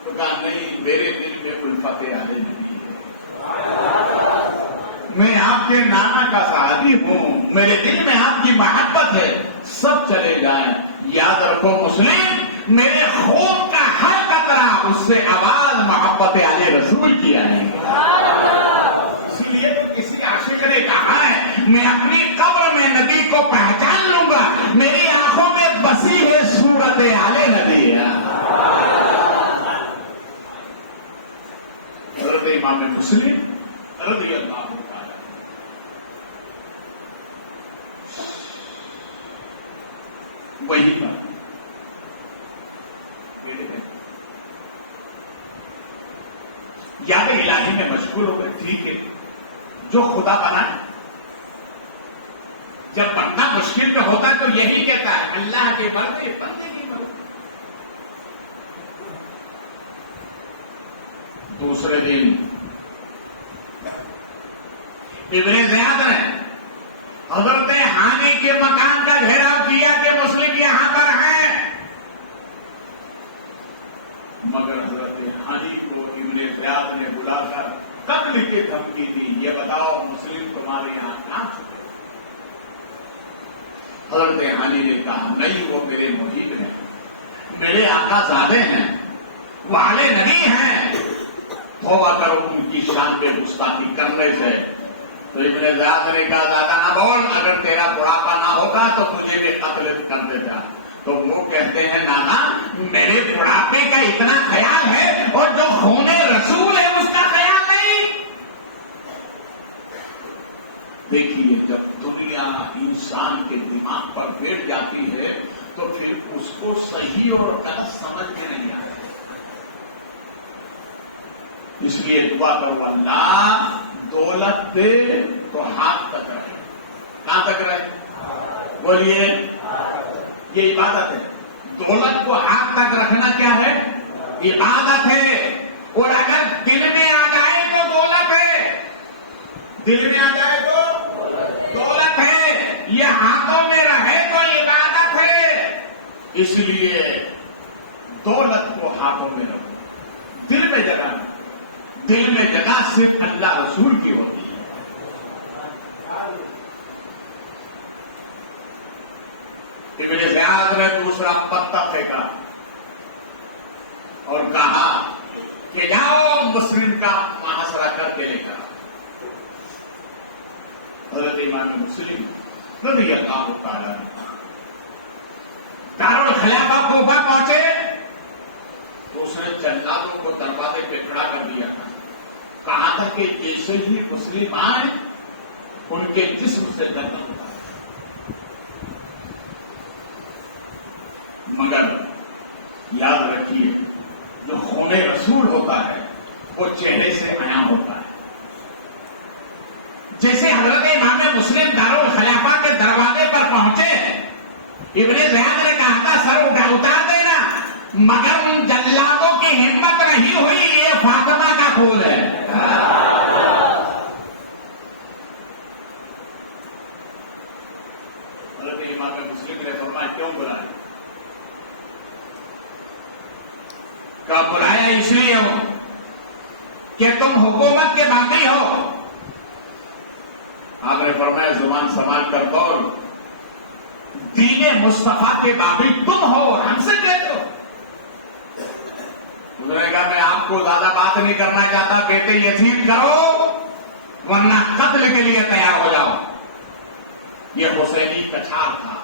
تو کہا نہیں، میرے دل میں الفت آلے نہیں ہے، میں آپ کے نانا کا صحابی ہوں، میرے دل میں آپ کی محبت ہے، سب چلے جائیں، یاد رکھو مسلم میرے خون کا ہر قطرہ اس سے آواز محبت آل رسول کی آئے، اس لیے کسی عاشق نے کہا ہے میں اپنی قبر میں نبی کو پہچان لوں گا، میری آنکھوں میں بسی ہے صورت آل نبی۔ حضرت امام مسلم رضی اللہ عنہ وہی بات یاد الہی میں مشغول ہو گئے. ٹھیک ہے، جو خدا بنا، جب بندہ مشکل پہ ہوتا ہے تو یہی کہتا ہے اللہ کے بندے بندے کی بندے. دوسرے دن ابن زیاد نے حضرت ہانی کے مکان کا گھیراؤ کیا کہ مسلم یہاں پر ہیں، مگر حضرت ہانی کو ابن زیاد نے بلا کر قتل کی دھمکی دی. یہ بتاؤ مسلم تمہارے یہاں کہاں چھپے؟ حضرت ہانی نے کہا نہیں، وہ میرے محیط ہیں، میرے آقا زادے ہیں، وہ آلے نبی ہیں، توبہ کرو ان کی شان پہ گستاخی کرنے سے. تو ابن زیاد نے کہا زیادہ نہ بول، اگر تیرا بڑھاپا نہ ہوگا تو مجھے بھی قتل کر دے جا. تو وہ کہتے ہیں نانا میرے بڑھاپے کا اتنا خیال ہے اور جو خون رسول ہے اس کا خیال نہیں. دیکھیے جب دنیا انسان کے دماغ پر بیٹھ جاتی ہے تو پھر اس کو صحیح اور غلط سمجھ میں نہیں آتا. اس لیے دعا کرو اللہ دولت دے تو ہاتھ تک رہے. کہاں تک رہے؟ بولیے. یہ عبادت ہے. دولت کو ہاتھ تک رکھنا کیا ہے؟ عبادت ہے. اور اگر دل میں آ جائے تو دولت ہے، دل میں آ جائے تو دولت ہے. یہ ہاتھوں میں رہے تو عبادت ہے. اس لیے دولت کو ہاتھوں میں رکھو، دل میں جگہ، دل میں جگہ صرف اللہ رسول کی ہوتی ہے. ابن زیاد نے دوسرا پتہ پھینکا اور کہا کہ جاؤ مسلم کا محاصرہ کر کے لے کر. حضرت امام مسلم رضی اللہ تعالیٰ دارالخلافہ کوفہ پہنچے تو اس نے جلادوں کو دروازے پہ کھڑا کر دیا تھا. کہا تھا کہ جیسے ہی مسلم آئے ان کے جسم سے قتل ہوتا ہے. مگر یاد رکھیے جو خون رسول ہوتا ہے وہ چہرے سے عیاں ہوتا ہے. جیسے حضرت امام مسلم دارالخلافہ کے دروازے پر پہنچے، ابن زیاد نے کہا تھا سر اتار دینا، مگر ان جلادوں کی ہمت نہیں ہوئی. یہ فاطمہ کا خون ہے. حضرت امام مسلم نے فرمایا کیوں بلایا؟ کیا بلایا؟ اس لیے ہو کہ تم حکومت کے باغی ہو. آپ نے فرمایا زبان سنبھال کر بول، دین مصطفیٰ کے باغی تم ہو اور ہم سے کہتے ہو. انہوں نے کہا میں آپ کو زیادہ بات نہیں کرنا چاہتا، بیٹے یزید کرو ورنہ قتل کے لیے تیار ہو جاؤ. یہ حسینی کچھار تھا،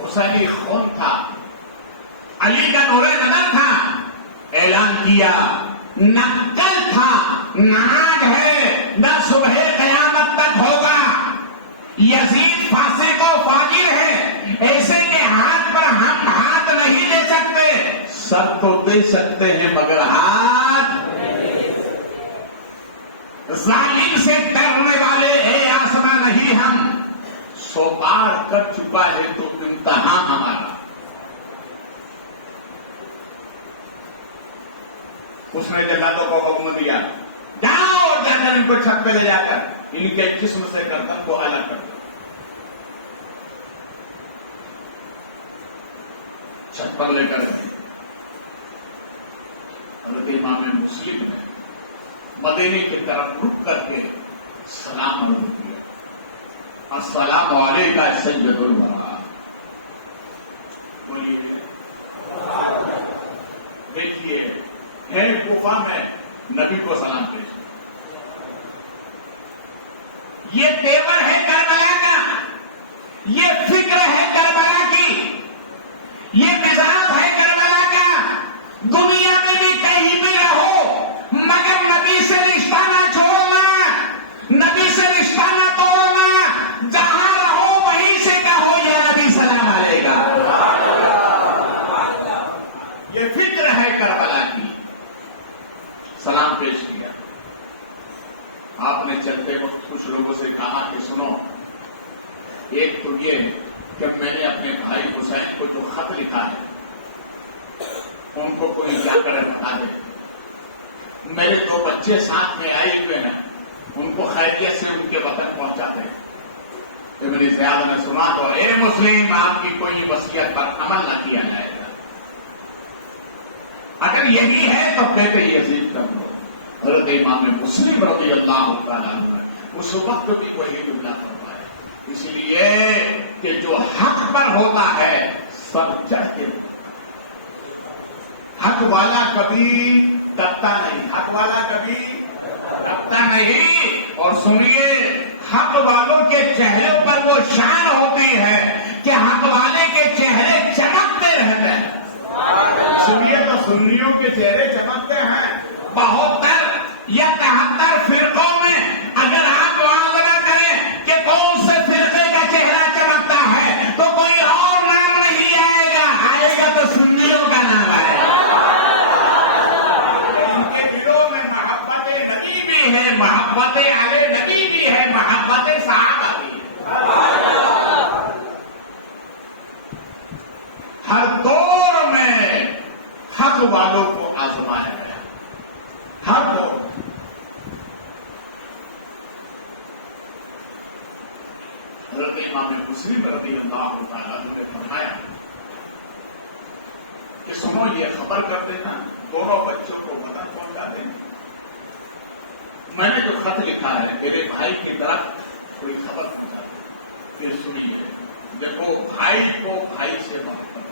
حسینی خون تھا، علی کا نور نظر تھا. اعلان کیا نہ کل تھا نہ آج ہے نہ صبح قیامت تک ہوگا. یزید فاسق و فاجر ہے، ایسے کے ہاتھ پر ہم ہاتھ نہیں دے سکتے. سب تو دے سکتے ہیں مگر ہاتھ. ظالم سے ڈرنے والے اے آسمان نہیں ہم، سو بار کر چکا ہے تو امتحان ہمارا. اس نے جلادوں کو حکم دیا جاؤ جا کر ان کو چھت پہ لے جا کر ان کے جسم سے گردن کو الگ کر دو. چھت پر لے کر حضرت امام مسلم نے مدینے کی طرف رک کر کے سلام عرض کیا. السلام علیکم سید الورا. بولیے. دیکھیے ہے کوفہ میں نبی کو سلام پیش. یہ تیور ہے کربلا کا، یہ فکر ہے کربلا کی، یہ مزاج ہے کربلا کا. دنیا میں بھی کہیں بھی رہو مگر نبی سے رشتہ نہ چھوڑنا، نبی سے رشتہ نہ توڑنا. جہاں رہو وہیں سے کہو یا نبی سلام علیکم. یہ فکر ہے کربلا کی. سلام پیش کیا. آپ نے چلتے وقت کچھ لوگوں سے کہا کہ سنو، ایک تو یہ کہ میں نے اپنے بھائی حسین کو جو خط لکھا ہے ان کو کوئی جا کر بتا دے، میرے 2 بچے ساتھ میں آئے ہوئے ہیں، ان کو خیریت سے ان کے وقت پہنچا دیں۔ ابن زیاد نے سنا تو اے مسلم، آپ کی کوئی وصیت پر عمل نہ کیا جائے گا، اگر یہی ہے تو کہتے یزید کر دو۔ حضرت امام مسلم رضی اللہ تعالیٰ عنہ اس وقت بھی وہی جملہ فرمایا، اس لیے کہ جو حق پر ہوتا ہے سب چڑھ کے، حق والا کبھی دبتا نہیں، حق والا کبھی دبتا نہیں۔ اور سنیے، حق والوں کے چہرے پر وہ شان ہوتی ہے کہ حق والے کے چہرے چمکتے رہتے ہیں۔ سنیے تو سنیوں کے چہرے چمکتے ہیں۔ 72 یا 73 فرقوں میں اگر آپ معاملہ کریں کہ کون سے فرقے کا چہرہ چمکتا ہے تو کوئی اور نام نہیں آئے گا، آئے گا تو سنیوں کا نام آئے گا۔ ان کے دلوں میں محبت نبی بھی ہے، محبت اہل نبی بھی ہے، محبت صحابہ بھی ہے۔ ہر دور میں حق والوں کو آزمایا گیا، ہر دور۔ حضرت امام مسلم رضی اللہ تعالیٰ عنہ نے فرمایا کہ سنو، یہ خبر کر دینا، دونوں بچوں کو وطن پہنچا دینا۔ میں نے جو خط لکھا ہے میرے بھائی کی طرف کوئی خبر پہنچا دے۔ پھر سنیے، دیکھو بھائی کو بھائی سے محبت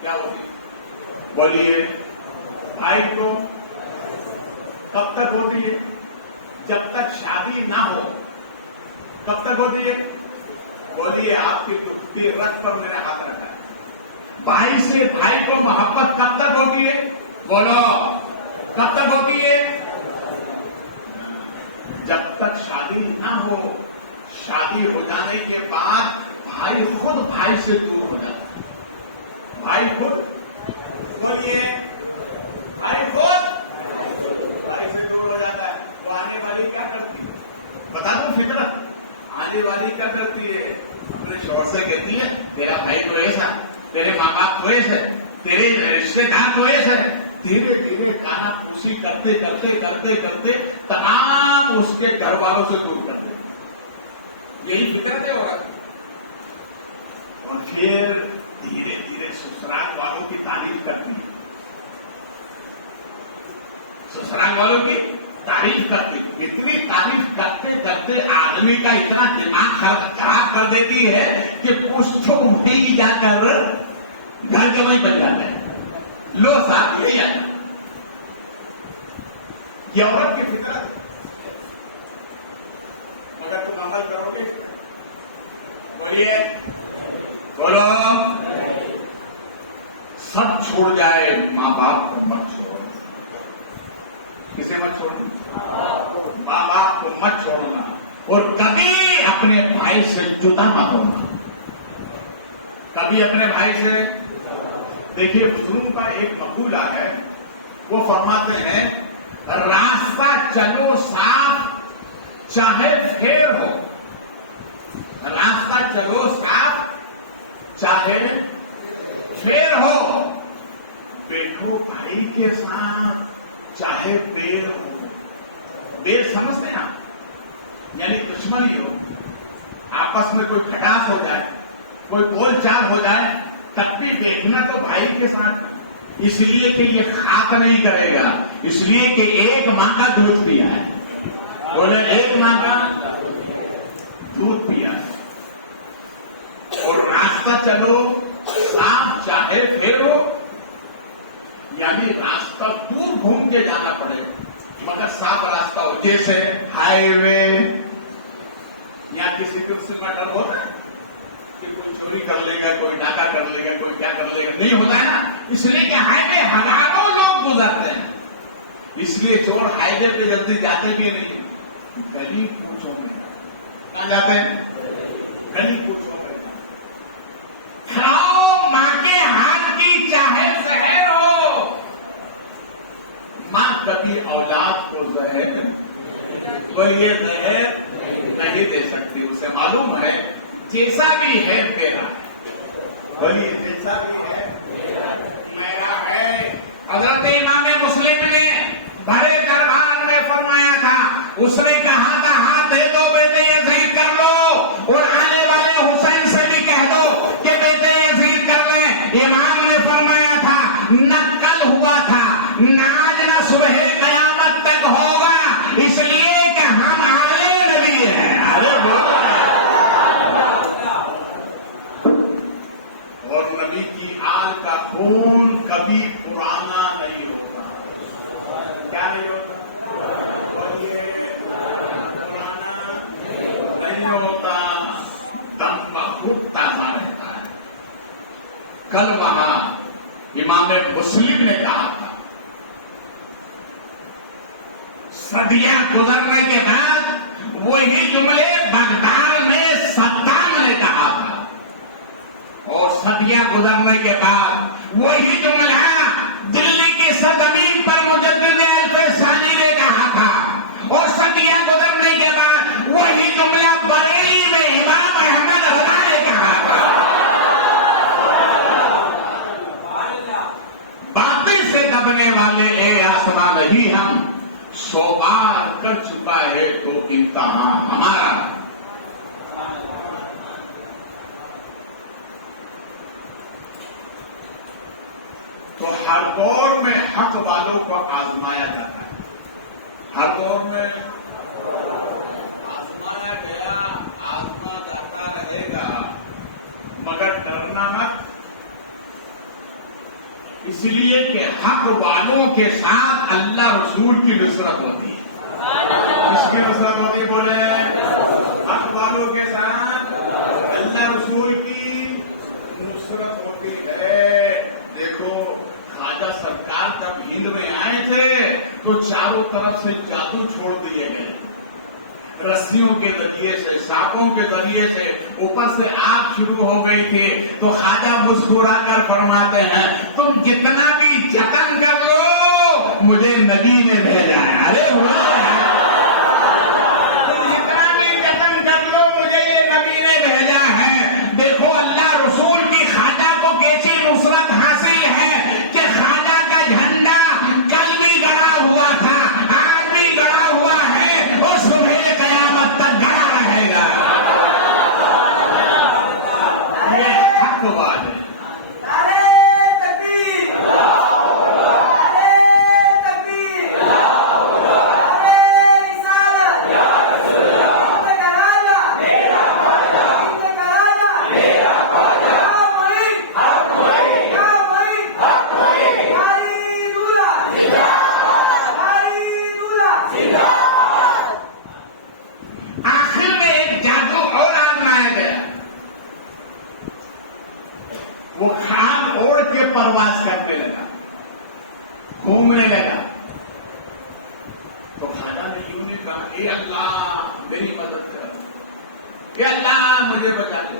کیا ہوگی؟ بولیے، بھائی کو کب تک ہوتی ہے؟ جب تک شادی نہ ہو۔ کب تک ہوتی ہے؟ بولیے، آپ کی دکھتی رت پر میرا ہاتھ رکھا ہے۔ بھائی سے بھائی کو محبت کب تک ہوتی ہے؟ بولو، کب تک ہوتی ہے؟ جب تک شادی نہ ہو۔ شادی ہو جانے کے بعد بھائی خود بھائی سے دور ہو جاتا ہے۔ بھائی خود، بولیے، بھائی خود بھائی سے دور ہو جاتا ہے۔ تو آنے والی کیا کرتی ہے؟ بتا دوں فکرت، آنے والی کیا کرتی ہے؟ اپنے شوہر سے کہتی ہے تیرا بھائی تو ایسا، تیرے ماں باپ تو ایسے، تیرے رشتے دار تو ایسے۔ دھیرے دھیرے کہاں خوشی کرتے کرتے کرتے کرتے تمام اس کے گھر والوں سے دور کرتے، یہی فکرت ہے عورت۔ اور پھر دھیرے دھیرے سسرال والوں کی تعریف کرتی ہے، سسرال والوں کی تعریف کرتی، اتنی تعریف کرتے کرتے آدمی کا اتنا دماغ خراب کر دیتی ہے کہ پوچھو اٹھے گی جا کر گھر کے وہیں بن جاتا ہے۔ لو صاحب یہی آتا، یہ عورت کی فکرت۔ مگر تم عمل کرو گے؟ بولیے، بولو، سب چھوڑ جائے، ماں باپ کو مت چھوڑو۔ کسے مت چھوڑو؟ ماں باپ کو مت چھوڑنا، اور کبھی اپنے بھائی سے جدا مت ہونا، کبھی اپنے بھائی سے۔ دیکھیے، بزرگوں کا ایک مقولہ ہے، وہ فرماتے ہیں راستہ چلو صاف چاہے پھیر ہو، راستہ چلو صاف چاہے پھیر ہو، بیٹھو بھائی کے ساتھ چاہے دیر ہو۔ دیر سمجھتے ہیں آپ؟ یعنی دشمنی ہو، آپس میں کوئی کھٹاس ہو جائے، کوئی بول چال ہو جائے، تب بھی دیکھنا تو بھائی کے ساتھ، اس لیے کہ یہ خاک نہیں کرے گا، اس لیے کہ ایک ماں کا دودھ پیا ہے۔ بولے، ایک ماں کا دودھ پیا ہے۔ اور راستہ چلو صاف چاہے پھیرو، یعنی راستہ دور گھوم کے جانا پڑے مگر صاف راستہ ہو، جیسے ہائی وے، یا کسی سے ڈر ہوتا ہے کہ کوئی چوری کر لے گا، کوئی ڈاکہ کر لے گا، کوئی کیا کر لے گا، نہیں ہوتا ہے نا۔ اس لیے کہ ہائی وے ہزاروں لوگ گزرتے ہیں، اس لیے چور ہائی وے پہ جلدی جاتے بھی نہیں، گلی کوچوں میں کہاں جاتے ہیں؟ گلی کوچوں میں۔ کھاؤ ماں کے ہاتھ کی چاہے زہر ہو، ماں کبھی اولاد کو زہر نہیں۔ بولیے زہر نہیں دے سکتی، اسے معلوم ہے جیسا بھی ہے میرا، بولیے جیسا بھی ہے میرا ہے۔ حضرت امام مسلم نے بھرے دربار میں فرمایا تھا، اس نے کہا تھا ہاتھ دے دو بیٹے یزید کر لو، اور آنے والے حسین سے بھی کہہ دو کہ بیٹے یزید کر لیں۔ امام نے فرمایا تھا نہ کل ہوا تھا نہ آج نہ صبح قیامت تک ہوگا، اس لیے کہ ہم آلے نبی ہیں۔ ارے اور نبی کی آل کا خون کبھی پرانا نہیں ہوتا۔ کیا نہیں ہوتا؟ نہیں ہوتا، دم خود تازہ رہتا ہے۔ کل وہاں امام مسلم نے کہا تھا، صدیاں گزرنے کے بعد وہی جملے بغداد میں صدام نے کہا تھا، اور صدیاں گزرنے کے بعد وہی جملہ دلی کی سرزمین پر مجدد الفسانی نے کہا تھا، اور صدیاں گزرنے کے بعد وہی جملہ بریلی میں امام احمد رضا نے کہا تھا۔ باطل سے دبنے والے اے آسمان ہی ہم 100 بار کر چکا ہے تو امتحان ہمارا۔ تو ہر دور میں حق والوں کو آزمایا جاتا ہے، ہر دور میں آزمایا گیا، آزما جاتا رہے گا، مگر ڈرنا مت، اس لیے کہ حق والوں کے ساتھ اللہ رسول کی نصرت ہوتی ہے۔ کس کی نصرت ہوتی بولے؟ حق والوں کے ساتھ اللہ رسول کی نصرت ہوتی ہے۔ دیکھو خواجہ سرکار جب ہند میں آئے تھے تو چاروں طرف سے جادو چھوڑ دیے گئے، رسیوں کے ذریعے سے، سانپوں کے ذریعے سے، اوپر سے آگ شروع ہو گئی تھی، تو خواجہ مسکرا کر فرماتے ہیں تم جتنا بھی جتن کر لو مجھے نبی نے بھیجا ہے۔ ارے تم جتنا بھی جتن کر لو مجھے یہ نبی نے بھیجا ہے۔ دیکھو اللہ رسول کی خواجہ کو کیسی نصرت حاصل ہے کہ خواجہ کا جھنڈا کل بھی گڑا ہوا تھا، آج بھی گڑا ہوا ہے، اور صبح قیامت تک گڑا رہے گا۔ یہ حق بات ہے۔ آخر میں ایک جادو اور آزمایا گیا، وہ کھان اوڑھ کے پرواز کرنے لگا، گھومنے لگا، تو خواجہ نے یوں نے کہا اے اللہ میری مدد کر، اے اللہ مجھے بچا دے۔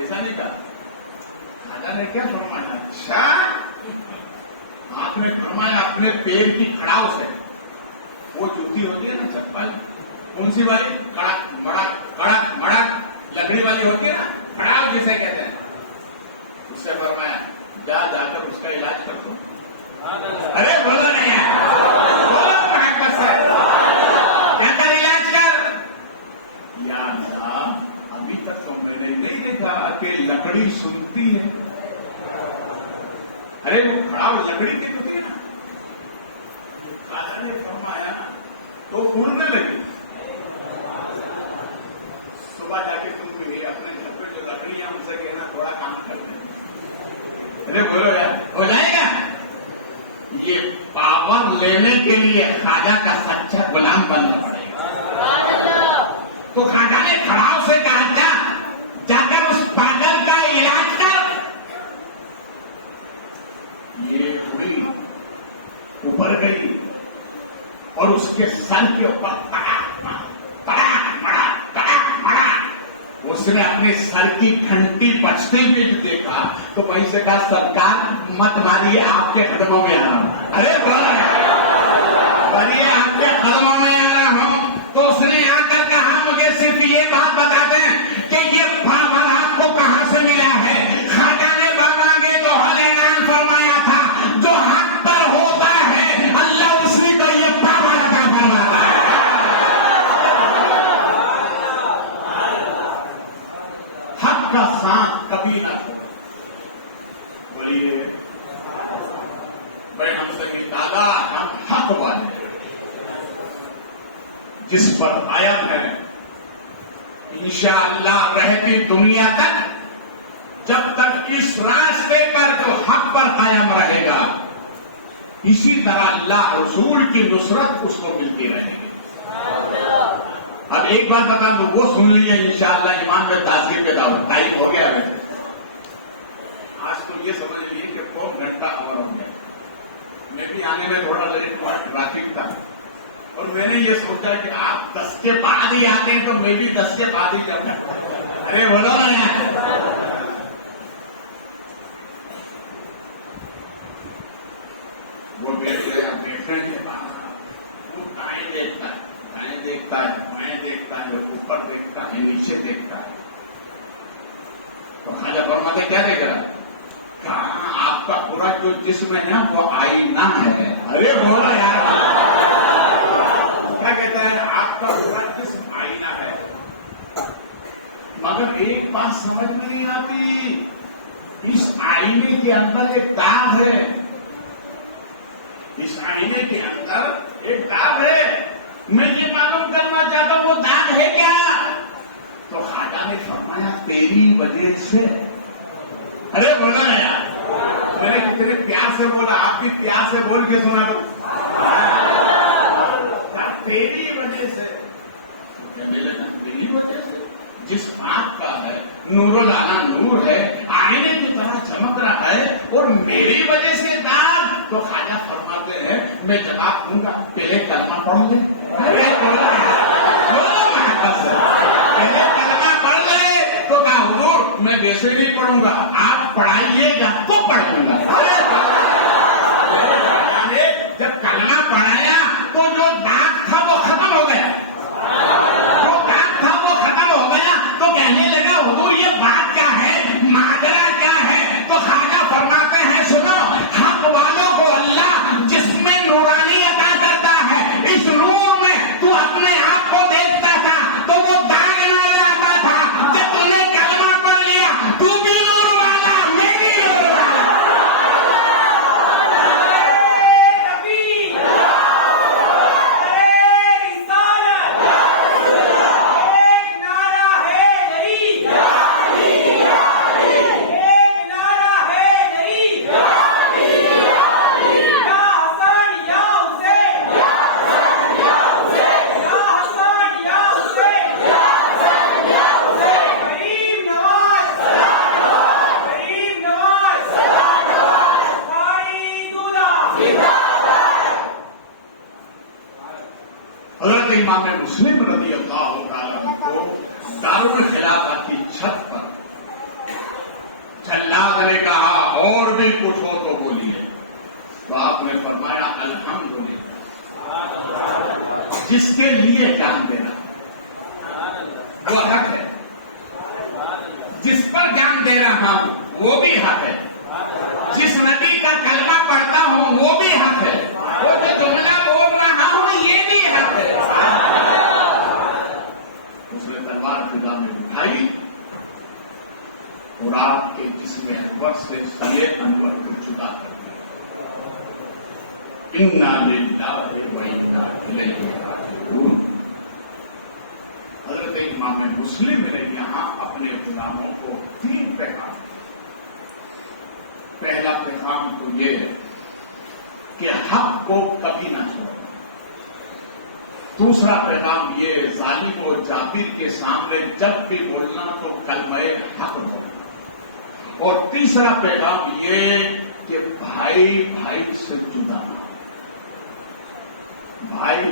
ایسا نہیں کہا، خواجہ نے کیا فرمایا؟ اچھا آپ نے فرمایا اپنے پیر کی کھڑاؤ سے، وہ جوتی ہوتی ہے نا چپل، کون سی والی؟ کڑک مڑک لکڑی والی ہوتی ہے نا، کھڑاؤ کسے کہتے ہیں؟ اس سے فرمایا جا کر اس کا علاج کر دو۔ ارے بولو نہیں ہے، بولو محبت سے، کیا کر علاج کر؟ یا اللہ ابھی تک تو میں نے نہیں دیکھا کہ لکڑی سنتی ہے۔ ارے وہ کھڑاؤ لکڑی کی ہوتی ہے نا، خواجہ نے فرمایا تو اڑنے لگی۔ صبح جا کے تم بھی اپنے گھر پہ جو لکڑیاں ان سے کہنا تھوڑا کام کر دیں۔ ارے بولو یار ہو جائے گا؟ یہ پاور لینے کے لیے خواجہ کا سچا غلام بننا پڑے گا۔ تو خواجہ نے کھڑاؤ سے کہا جا کر اس پاگل کا علاج کر۔ یہ ہوئی اوپر گئی اور اس کے سر کے اوپر پڑا، اس نے اپنے سر کی گھنٹی بجتے ہوئے دیکھا تو وہیں سے کہا سرکار مت ماریے، آپ کے قدموں میں آ رہا ہوں۔ ارے بولا ماریے، آپ کے قدموں میں جس پر قائم ہے انشاءاللہ رہتی دنیا تک، جب تک اس راستے پر جو حق پر قائم رہے گا، اسی طرح اللہ رسول کی نصرت اس کو ملتی رہے گی۔ اب ایک بات بتا دوں، وہ سن لیے انشاءاللہ ایمان میں تاثیر پیدا ہو۔ ٹائم ہو گیا ہے آج تو یہ سمجھ لیے کہ 2 گھنٹہ اوور ہو گیا۔ میں بھی آنے میں تھوڑا لیٹ ہوا، ٹریفک تھا، اور میں نے یہ سوچا کہ آپ 10 کے بعد ہی آتے ہیں تو میں بھی 10 کے بعد ہی کرتا۔ ارے بولو نا، وہ بیٹھنے کے بعد وہ دائیں دیکھتا ہے، دائیں دیکھتا ہے، بائیں دیکھتا ہے، اوپر دیکھتا ہے، نیچے دیکھتا ہے، تو خواجہ فرماتے کیا دیکھ رہا ہے؟ کہاں آپ کا پورا جو جسم ہے نا وہ آئینہ ہے۔ ارے بولو یار، کیا کہتا ہے؟ آپ کا پورا جسم آئینہ ہے، مگر ایک بات سمجھ میں نہیں آتی، اس آئینے کے اندر ایک داغ ہے، اس آئینے کے اندر ایک داغ ہے، میں یہ معلوم کرنا چاہتا ہوں وہ داغ ہے کیا؟ تو خواجہ نے فرمایا تیری وجہ سے۔ ارے بولو نا یار، میں نے تیرے پیار سے بولا، آپ بھی پیار سے بول کے سنا دو، تیری وجہ سے۔ تیری وجہ سے جس بات کا ہے نور العلا نور ہے، آئینے کی طرح چمک رہا ہے، اور میری وجہ سے داغ، تو خواجہ فرماتے ہیں میں جواب دوں گا پہلے کلمہ پڑھوں گے۔ ارے پہلے کلمہ پڑھ لے تو کہا حضور میں ویسے نہیں پڑھوں گا، آپ پڑھائیے گا تو پڑھوں گا۔ جب کلمہ پڑھایا تو جو داغ تھا وہ ختم ہو گیا، جو داغ تھا وہ ختم ہو گیا، تو کہنے لگا حضور یہ بات کیا ہے، ماجرا کیا ہے؟ تو خواجہ فرماتے ہیں سنو، حق والوں کو اللہ جس میں نورانی عطا کرتا ہے، اس نور میں تو اپنے آپ کو دیکھتا تھا تو وہ داغ نظر آتا تھا، جب تم نے کلمہ پڑھ لیا تو بھی نور والا، میں بھی نور والا۔ حضرت امام مسلم رضی اللہ تعالیٰ کو دارالخلافت کی چھت پر جلاد نے کہا اور بھی کچھ ہو تو بولیے، تو آپ نے فرمایا الحمدللہ، جس کے لیے جان دینا وہ حق ہے، جس پر جان دے رہا ہوں وہ بھی حق ہے، جس نبی کا کلمہ پڑھتا ہوں وہ بھی حق ہے، وہ جو جملہ بول رہا ہوں یہ بھی حق ہے۔ اس نے تلوار فضا میں اٹھائی اور آپ کے جسم اکبر سے سلے انور کو جدا کر دیا۔ انا للہ و انا الیہ راجعون۔ حضرت امام مسلم نے یہاں اپنے غلاموں کو 3 پیغام۔ پہلا پیغام تو یہ ہے کہ حق کو کبھی نہ چھوڑنا، دوسرا پیغام یہ ظالم و جابر کے سامنے جب بھی بولنا تو کلمہ حق بولنا، اور تیسرا پیغام یہ کہ بھائی بھائی سے جدا نہ، بھائی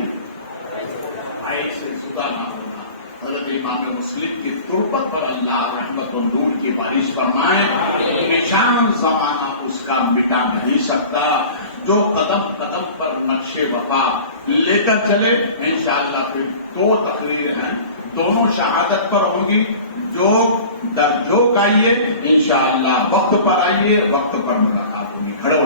بھائی سے جدا نہ ہونا۔ حضرت امام مسلم کی تربت پر اللہ رحمت و نور کی بارش فرمائے، نشان زمانہ اس کا مٹا نہیں سکتا، جو قدم قدم پر نقش وفا لے کر چلے۔ انشاءاللہ پھر 2 تقریر ہیں، دونوں شہادت پر ہوں گی، جو درجوک آئیے انشاءاللہ وقت پر آئیے، وقت پر ملاقات ہوگی۔ کھڑے